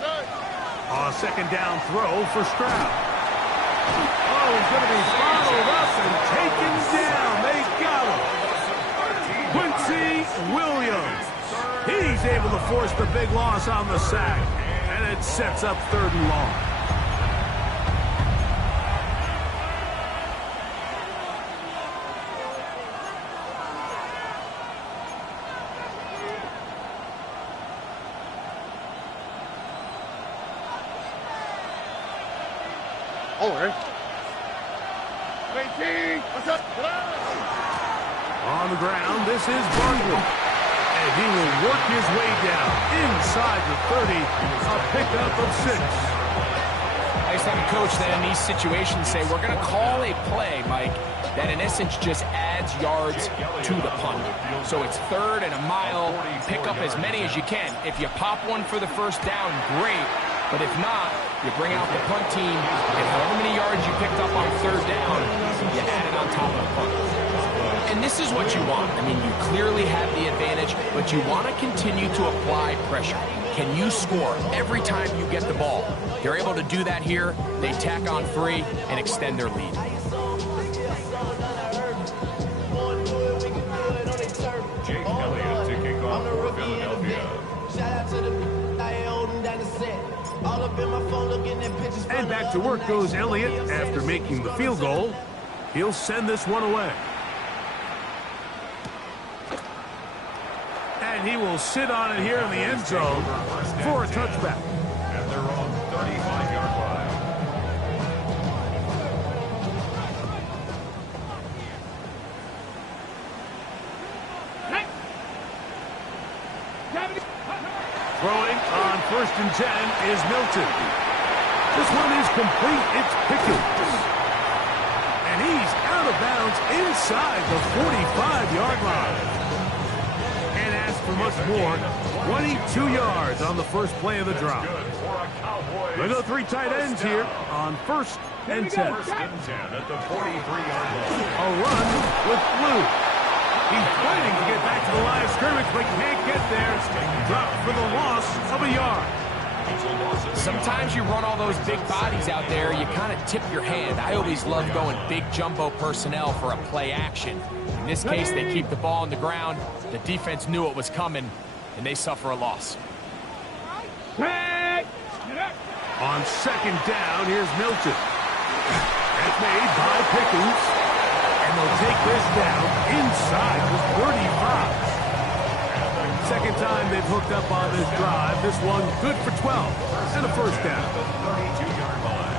A 2nd down throw for Stroud. Oh, he's going to be followed up and taken down. They got him. Quincy Williams. He's able to force the big loss on the sack. And it sets up 3rd and long. All right. 18. What's up? On the ground, this is Barkley. And he will work his way down inside the 30. A pickup of 6. I used to have a coach that in these situations say, we're going to call a play, Mike, that in essence just adds yards to the punt. So it's 3rd and a mile. Pick up as many as you can. If you pop one for the first down, great. But if not, you bring out the punt team, and however many yards you picked up on 3rd down, you add it on top of the punt. And this is what you want. I mean, you clearly have the advantage, but you want to continue to apply pressure. Can you score every time you get the ball? They're able to do that here. They tack on 3 and extend their lead. Jake Elliott to kick off for Philadelphia. And back to work goes Elliott after making the field goal. He'll send this one away. And he will sit on it here in the end zone for a touchback. At their own 35-yard line. first and 10 is Milton. This one is complete. It's Pickens. And he's out of bounds inside the 45-yard line. And as for much more, 22 yards on the first play of the drive. They go three tight ends here on first and 10. First and 10 at the 43-yard line. A run with Blue. He's fighting to get back to the line of scrimmage, but can't get there. Dropped for the loss of a yard. Sometimes you run all those big bodies out there, you kind of tip your hand. I always love going big jumbo personnel for a play action. In this case, they keep the ball on the ground. The defense knew it was coming, and they suffer a loss. On second down, here's Milton. That's made by Pickens. And they'll take this down inside the 35. Second time they've hooked up on this drive. This one good for 12 and a first down. 32-yard line.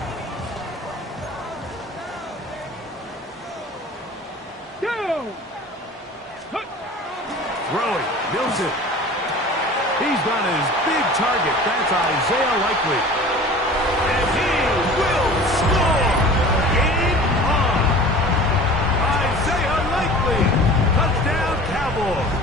Throwing, Milton. He's got his big target. That's Isaiah Likely. And he will score. Game on. Isaiah Likely. Touchdown, Cowboys.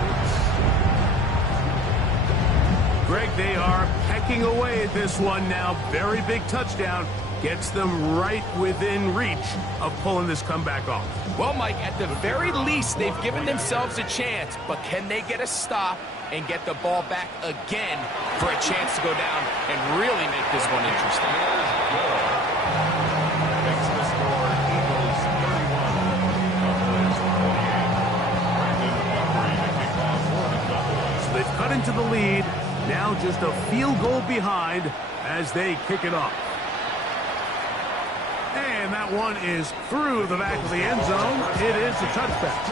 Greg, they are pecking away at this one now. Very big touchdown. Gets them right within reach of pulling this comeback off. Well, Mike, at the very least, they've given themselves a chance, but can they get a stop and get the ball back again for a chance to go down and really make this one interesting? Makes the score Eagles 31. Cowboys 48. So they've cut into the lead. Now just a field goal behind as they kick it off. And that one is through the back of the end zone. It is a touchback.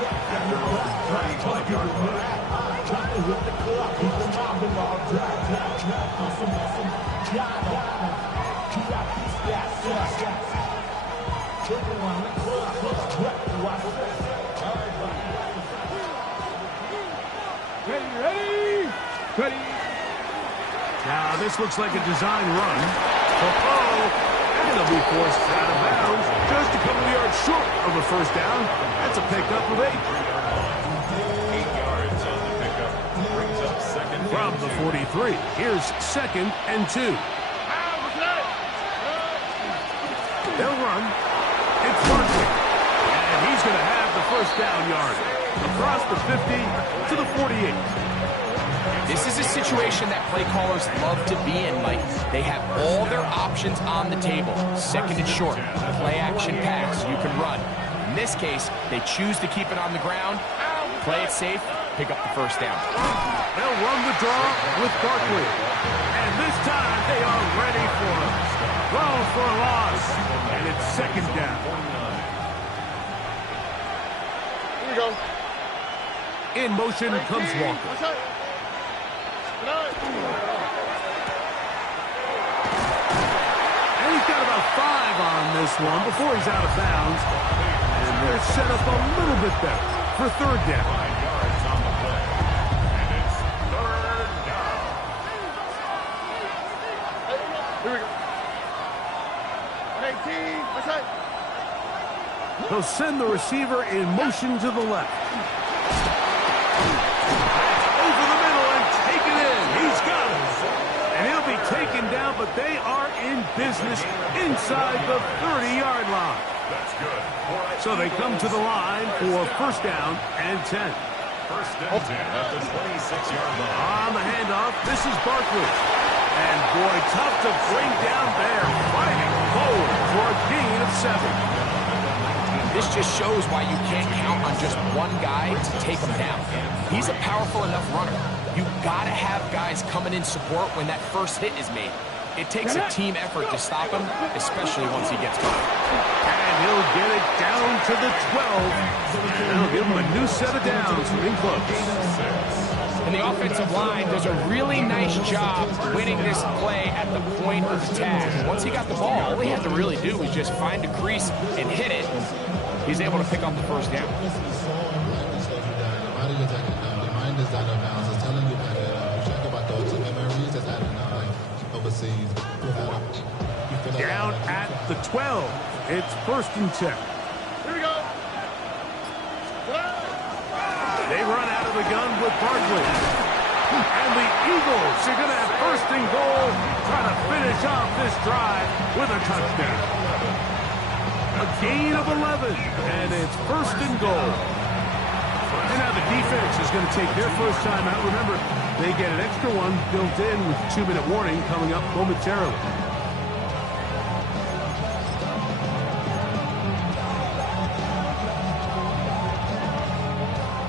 Ready. Now this looks like a design run. And they'll be forced out of bounds just a couple of yards short of a first down. That's a pickup of 8. 8 yards on the pickup. Brings up second. From the 43, here's second and 2. They'll run. It's Barkley. And he's going to have the first down yard. Across the 50 to the 48. This is a situation that play callers love to be in, Mike. They have all their options on the table. Second and short, play action pass, you can run. In this case, they choose to keep it on the ground, play it safe, pick up the first down. They'll run the draw with Barkley. And this time they are ready for it. Throw for a loss. And it's second down. Here we go. In motion comes Walker. And he's got about 5 on this one before he's out of bounds. And they're set up a little bit better for third down. 5 yards on the play. And it's third down. Here we go. 18. What's that? They'll send the receiver in motion to the left. Over the middle and take it in. He's got it. And he'll be taken down, but they are in business inside the 30-yard line. That's good. So they come to the line for first down and 10. First and 10 at the 26-yard line. On the handoff, this is Barkley. And boy, tough to bring down there. Fighting forward for a gain of 7. This just shows why you can't count on just one guy to take him down. He's a powerful enough runner. You've got to have guys coming in support when that first hit is made. It takes a team effort to stop him, especially once he gets going. And he'll get it down to the 12. And that'll give him a new set of downs from in close. And the offensive line does a really nice job winning this play at the point of attack. Once he got the ball, all he had to really do was just find a crease and hit it. He's able to pick up the first down. Your mind is out of bounds. It's telling you that you check about those memories that's adding up. the 12. It's 1st and 10. Here we go. They run out of the gun with Barkley. And the Eagles are going to have 1st and goal, trying to finish off this drive with a touchdown. A gain of 11, and it's 1st and goal. And now the defense is going to take their first time out. Remember, they get an extra one built in with 2-minute warning coming up momentarily.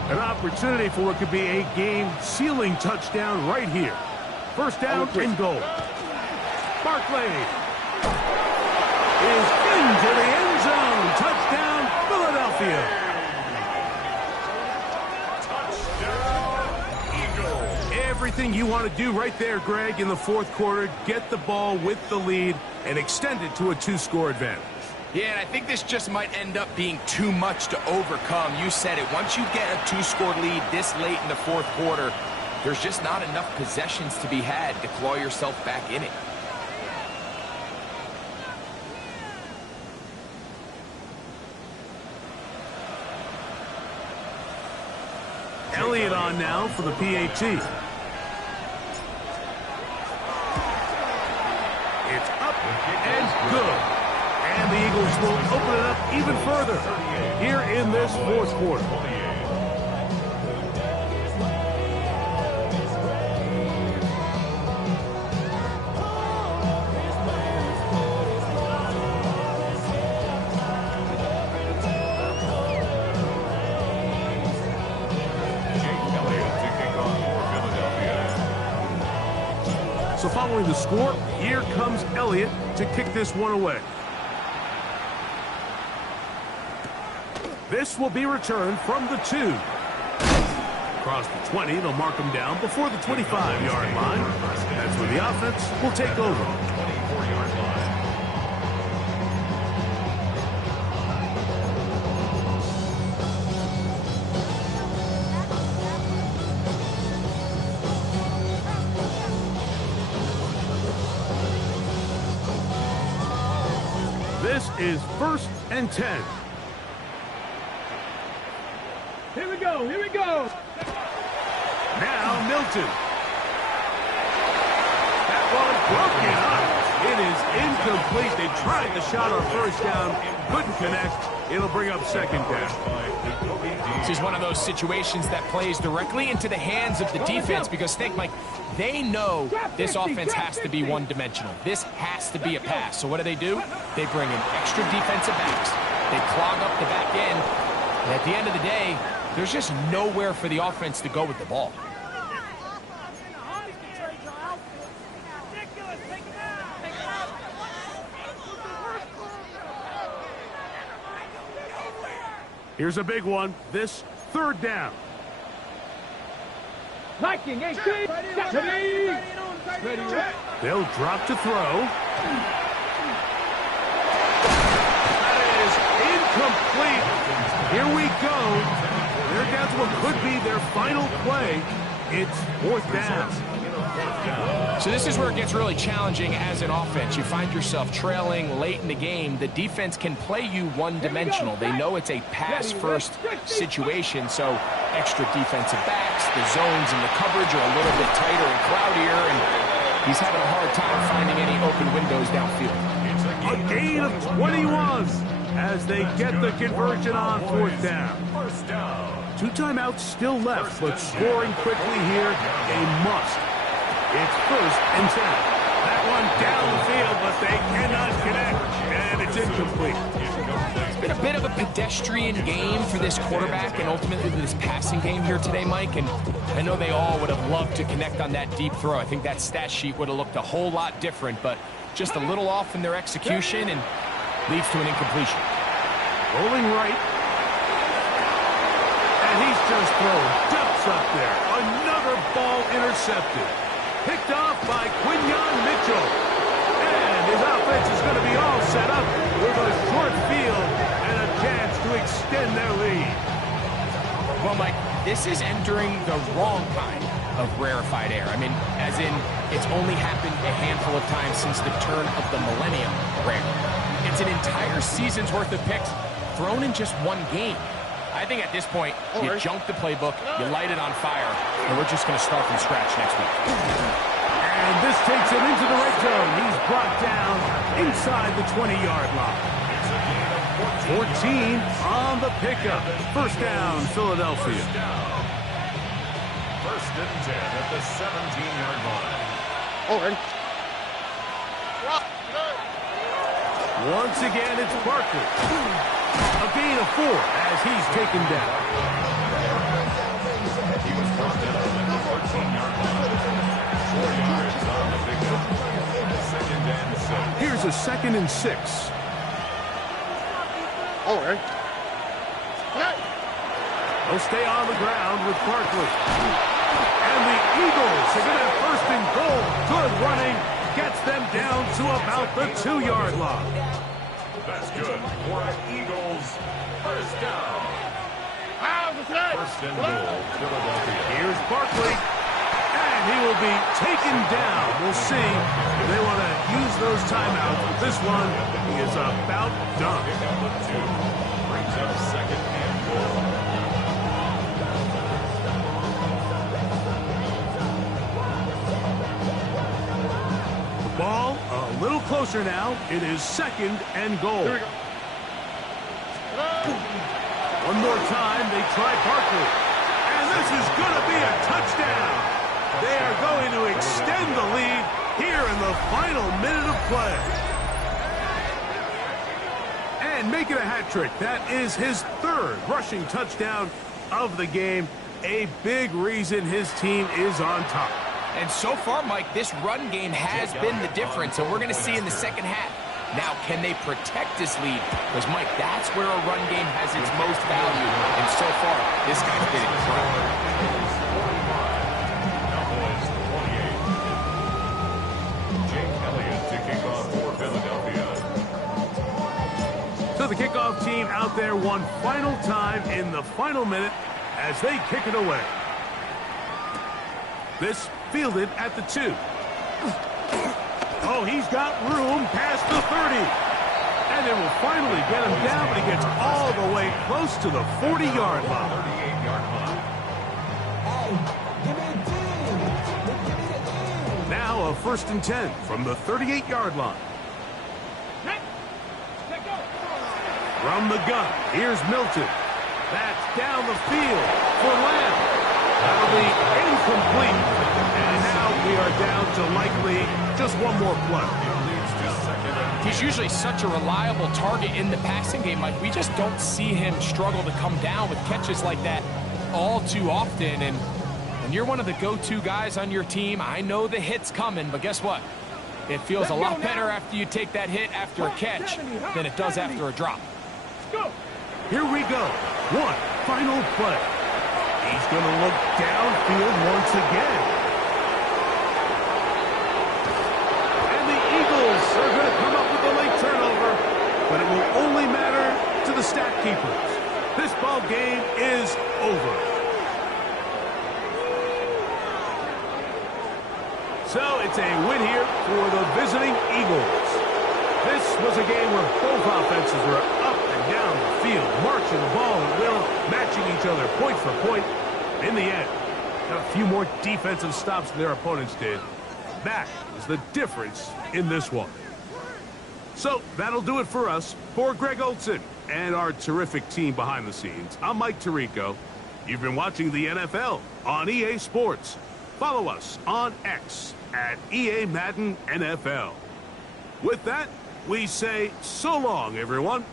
An opportunity for what could be a game-sealing touchdown right here. 1st down and goal. Barkley is into the end zone. Touchdown, Philadelphia. Everything you want to do right there, Greg, in the 4th quarter. Get the ball with the lead and extend it to a 2-score advantage. Yeah, and I think this just might end up being too much to overcome. You said it. Once you get a 2-score lead this late in the 4th quarter, there's just not enough possessions to be had to claw yourself back in it. Elliott on now for the PAT. It's up and good. And the Eagles will open it up even further here in this 4th quarter. So following the score, here comes Elliott to kick this one away. This will be returned from the 2. Across the 20, they'll mark him down before the 25-yard line. That's where the offense will take over. 24-yard line. This is 1st and 10. Here we go, here we go. Now Milton. That one broken up. It is incomplete. They tried the shot on 1st down, couldn't connect. It'll bring up 2nd down. This is one of those situations that plays directly into the hands of the defense because, think, Mike, they know this offense has to be one-dimensional. This has to be a pass. So what do? They bring in extra defensive backs. They clog up the back end. And at the end of the day, there's just nowhere for the offense to go with the ball. Here's a big one. This 3rd down. Viking 18. Ready. They'll drop to throw. That is incomplete. Here we go. They're down to what could be their final play. It's 4th down. So this is where it gets really challenging as an offense. You find yourself trailing late in the game. The defense can play you one-dimensional. They know it's a pass-first situation, so extra defensive backs, the zones and the coverage are a little bit tighter and cloudier, and he's having a hard time finding any open windows downfield. A gain of 21 as they get the conversion on 4th down. 2 timeouts still left, but scoring quickly here, a must. It's 1st and 10. That one down the field, but they cannot connect, and it's incomplete. It's been a bit of a pedestrian game for this quarterback and ultimately this passing game here today, Mike, and I know they all would have loved to connect on that deep throw. I think that stat sheet would have looked a whole lot different, but just a little off in their execution and leads to an incompletion. Rolling right. And he's just throwing ducks up there. Another ball intercepted. Picked off by Quinyon Mitchell. And his offense is going to be all set up with a short field and a chance to extend their lead. Well, Mike, this is entering the wrong kind of rarefied air. I mean, as in, it's only happened a handful of times since the turn of the millennium rare. It's an entire season's worth of picks thrown in just one game. I think at this point, you junk the playbook, you light it on fire, and we're just going to start from scratch next week. And this takes him into the red zone. He's brought down inside the 20-yard line. 14 on the pickup. First down, Philadelphia. First and 10 at the 17-yard line. Once again, it's Barkley. A gain of 4 as he's taken down. He was brought down at the 14-yard line. 4 yards on the pickup. Second and 6. Here's a 2nd and 6. He'll stay on the ground with Barkley. And the Eagles are going to have first and goal. Good running. Gets them down to about the 2-yard line. That's good for the Eagles. First down. First and goal, Philadelphia. Here's Barkley. And he will be taken down. We'll see if they want to use those timeouts. But this one is about done. Pickup of 2. Brings up second and goal. Ball a little closer now. It is 2nd and goal. One more time, they try Barkley. And this is going to be a touchdown. They are going to extend the lead here in the final minute of play. And make it a hat trick. That is his 3rd rushing touchdown of the game. A big reason his team is on top. And so far, Mike, this run game has been the difference, and we're going to see in the second half. Now, can they protect this lead? Because, Mike, that's where a run game has its most value. And so far, this guy's been incredible. Cowboys 28. Jake Elliott to kick off for Philadelphia. So the kickoff team out there one final time in the final minute as they kick it away. This fielded at the 2. Oh, he's got room past the 30. And they will finally get him down, but he gets all the way close to the 40-yard line. 38-yard line. Now a 1st and 10 from the 38-yard line. From the gun, here's Milton. That's down the field for Lamb. That'll be incomplete. And now we are down to likely just one more play. He's usually such a reliable target in the passing game. Like, we just don't see him struggle to come down with catches like that all too often. And when you're one of the go-to guys on your team, I know the hit's coming, but guess what? It feels a lot better after you take that hit after a catch than it does after a drop. Here we go. One final play. He's going to look downfield once again. And the Eagles are going to come up with a late turnover, but it will only matter to the stat keepers. This ball game is over. So it's a win here for the visiting Eagles. This was a game where both offenses were up and down the field, marching the ball at will, matching each other point for point. In the end, got a few more defensive stops than their opponents did. That is the difference in this one. So that'll do it for us. For Greg Olson and our terrific team behind the scenes, I'm Mike Tirico. You've been watching the NFL on EA Sports. Follow us on X at EA Madden NFL. With that, we say so long, everyone.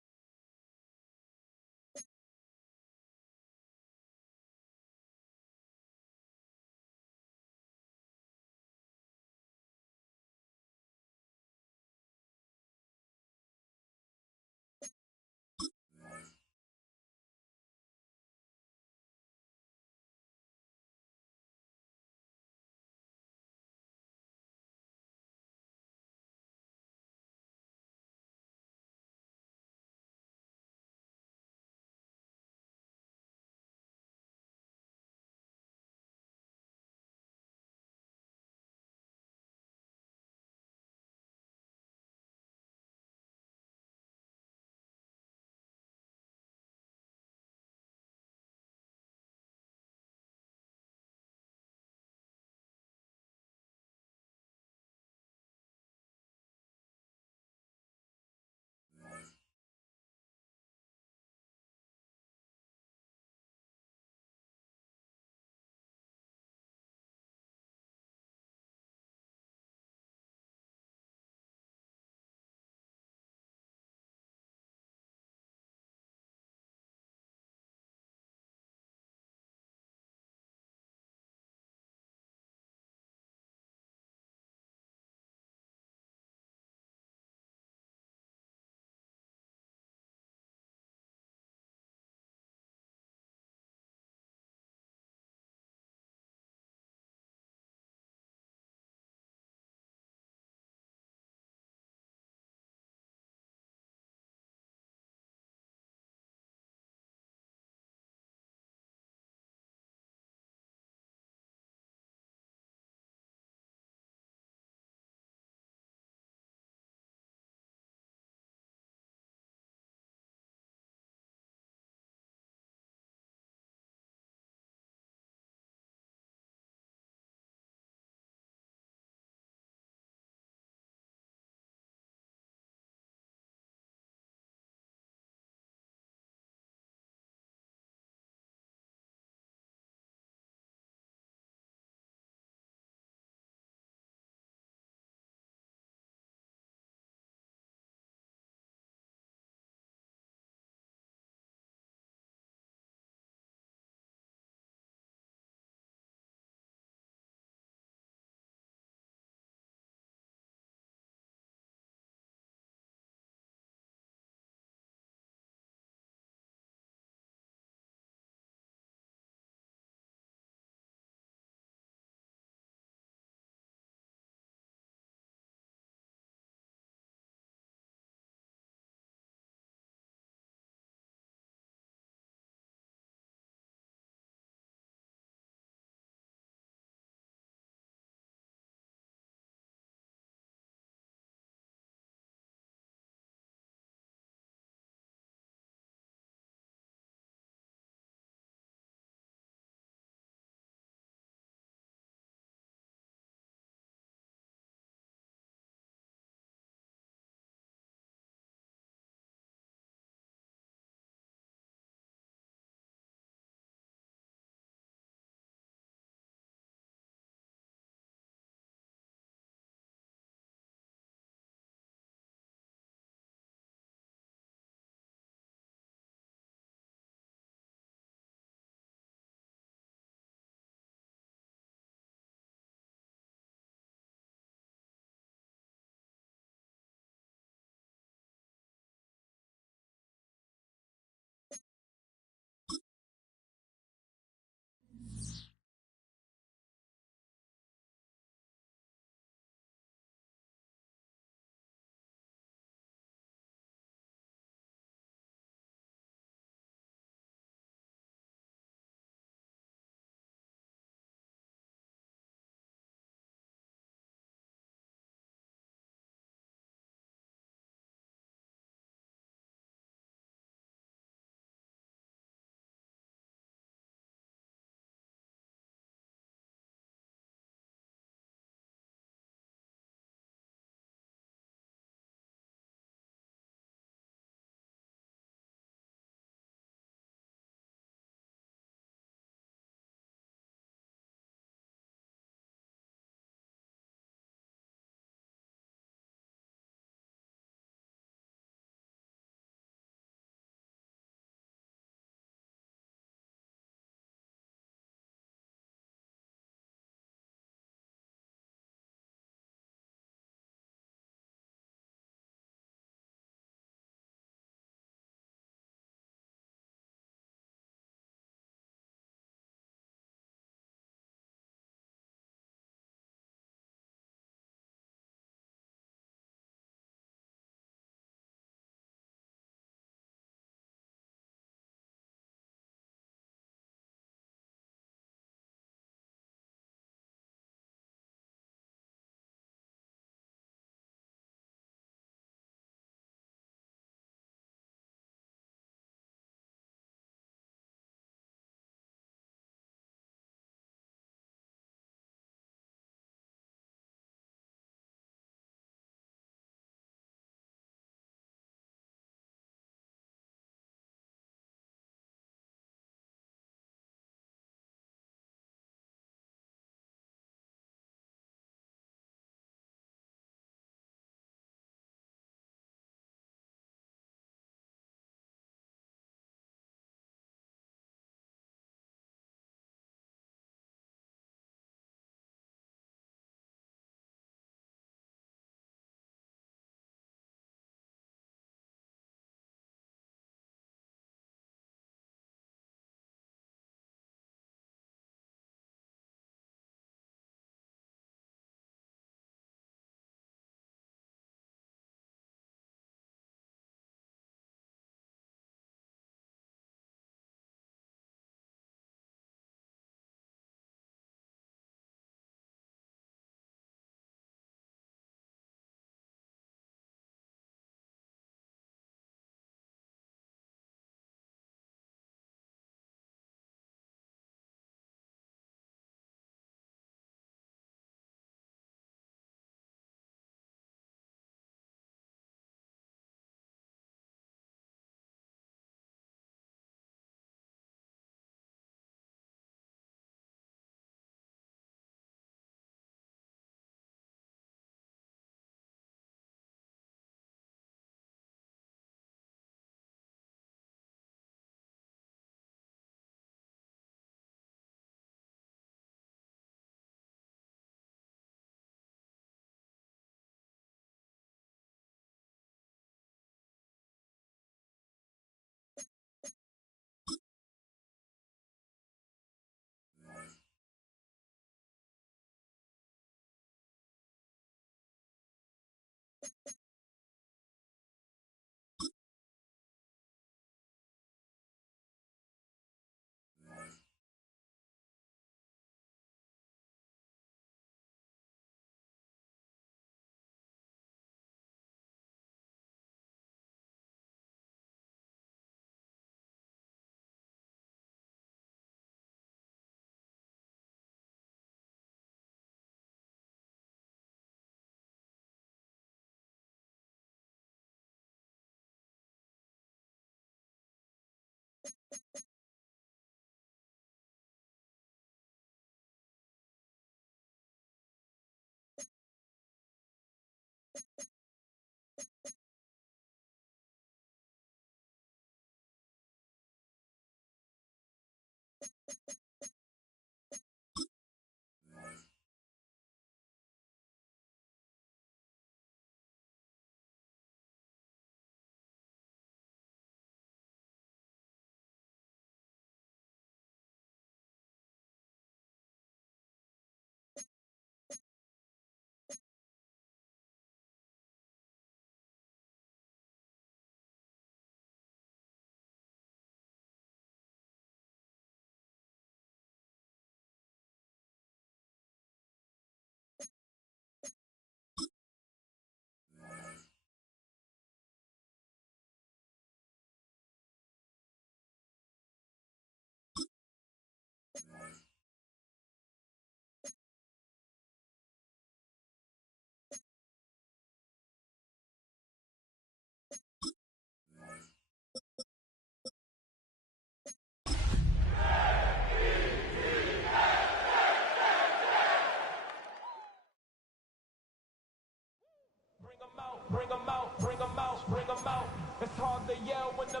Bring 'em out, bring 'em out, bring 'em out. It's hard to yell when the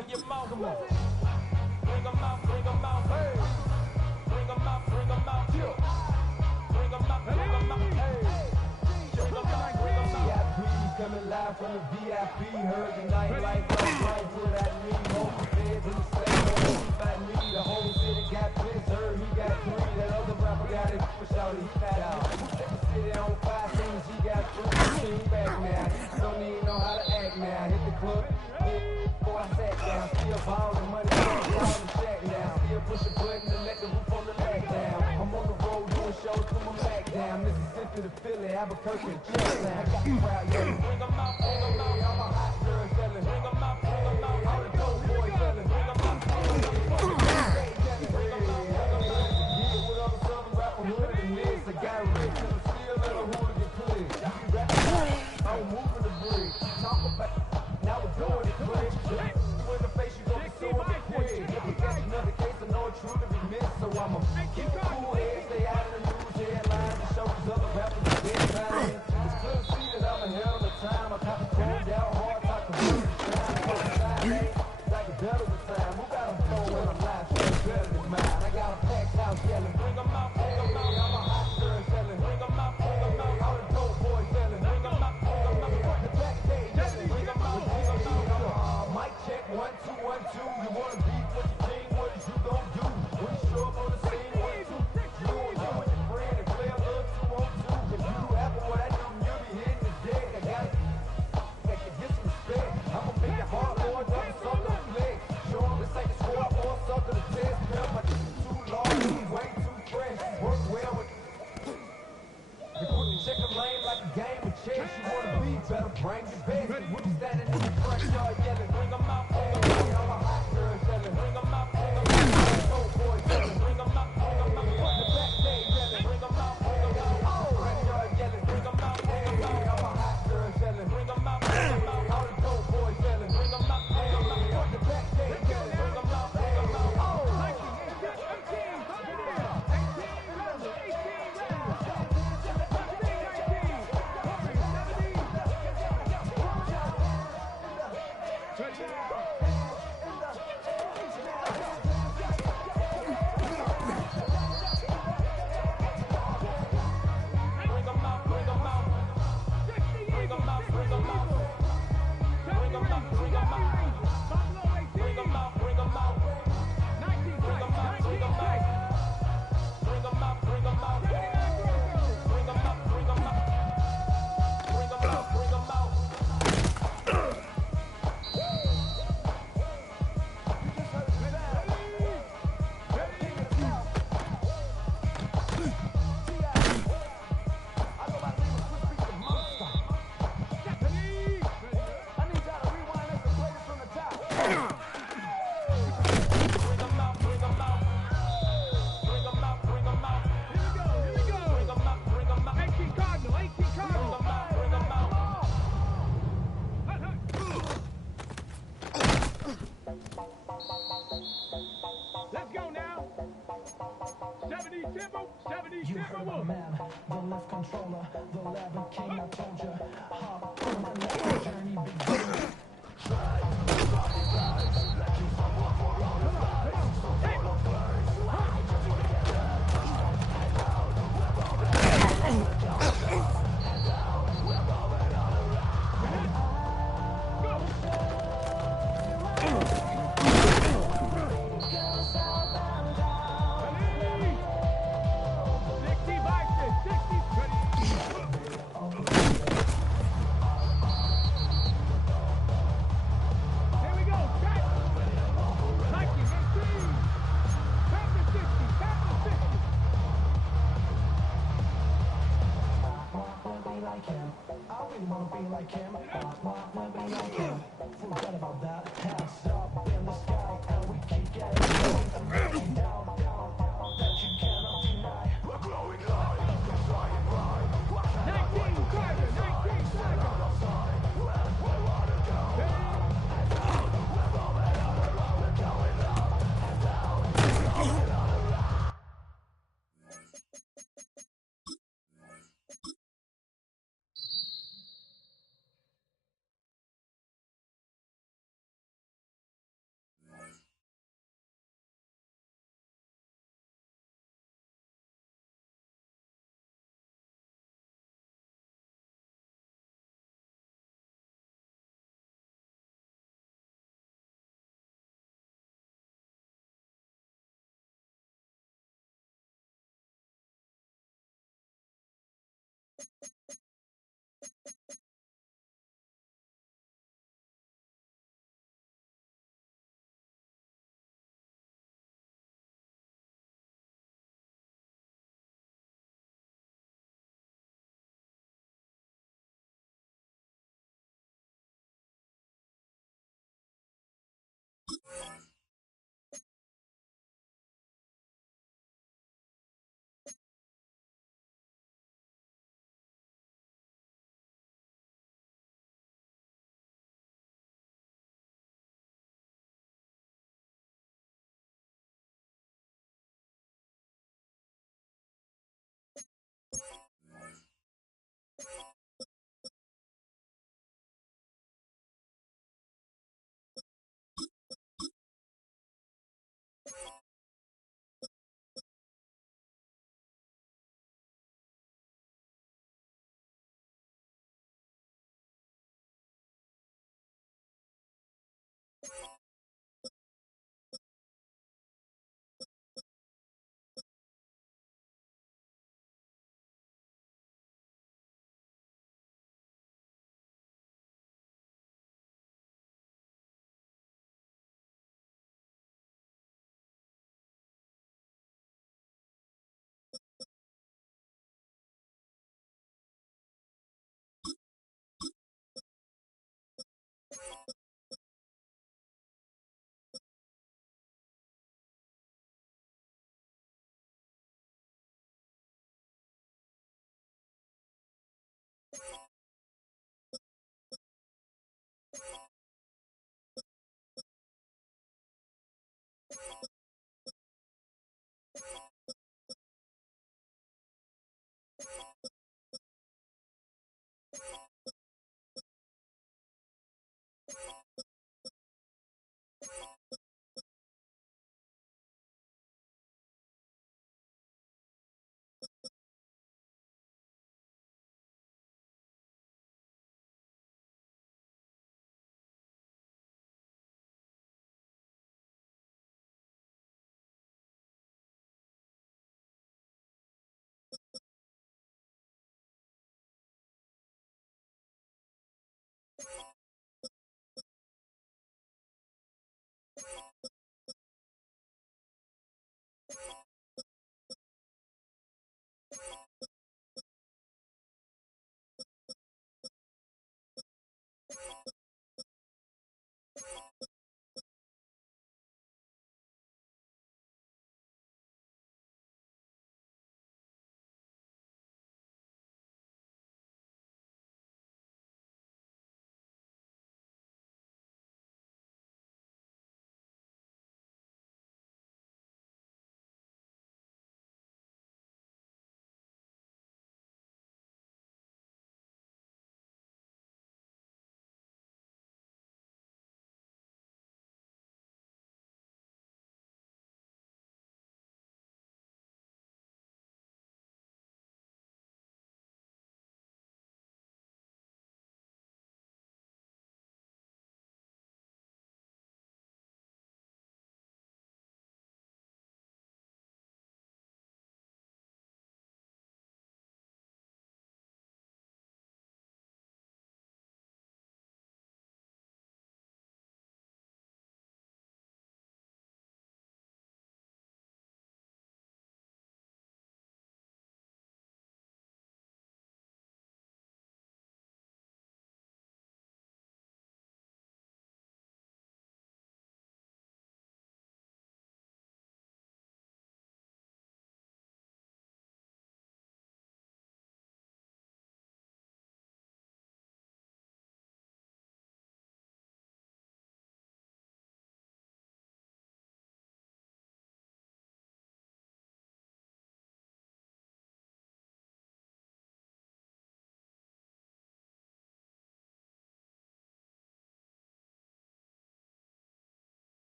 in your mouth. Come on. Bring 'em out, bring 'em out. Hey. Bring 'em out, bring 'em out. Bring 'em out, bring 'em out. Hey. Bring 'em out, bring 'em out. VIP coming live from the VIP. Heard the nightlife right to that knee. Home fed to the same. By me, the whole city got pissed. Heard he got three. That other rapper got it. Push out, he fat out. Set the city on fire. Soon as he got through. Back now, don't even know how to act now. Hit the club, before I sat down. Still ballin' money, all the shack now. Still push a button to let the roof on the back down. I'm on the road doing shows till my back down. Mississippi to Philly, Albuquerque to Chester. I got the crowd yelling. Bring 'em out, bring 'em out. All my hot girls yelling. Bring 'em out, bring 'em out. All the dope boys yelling. Bring 'em out, bring 'em out. Bring 'em out, bring 'em out. Yeah, with all the southern rapper hood and this, I got rich and I'm still in a hooligan clique. I'm moving the bridge. Talk about now we're doing it quick. In the face, you gon' be suing me quick. If we catch another case, I know it's true to be missed. So I'ma keep a cool head, stay out of the news headlines, and show these other rappers the dead time. It's clear to see that I'm ahead of the time. I got to calm down hard. go now. 70 Timber, 70 You heard my Timberwolves. man, the left controller, the 11 king, I told ya. Hop on my next journey begins. Like him, wanna be like him. Forget about that. Hands up in the sky, and we keep getting down, down.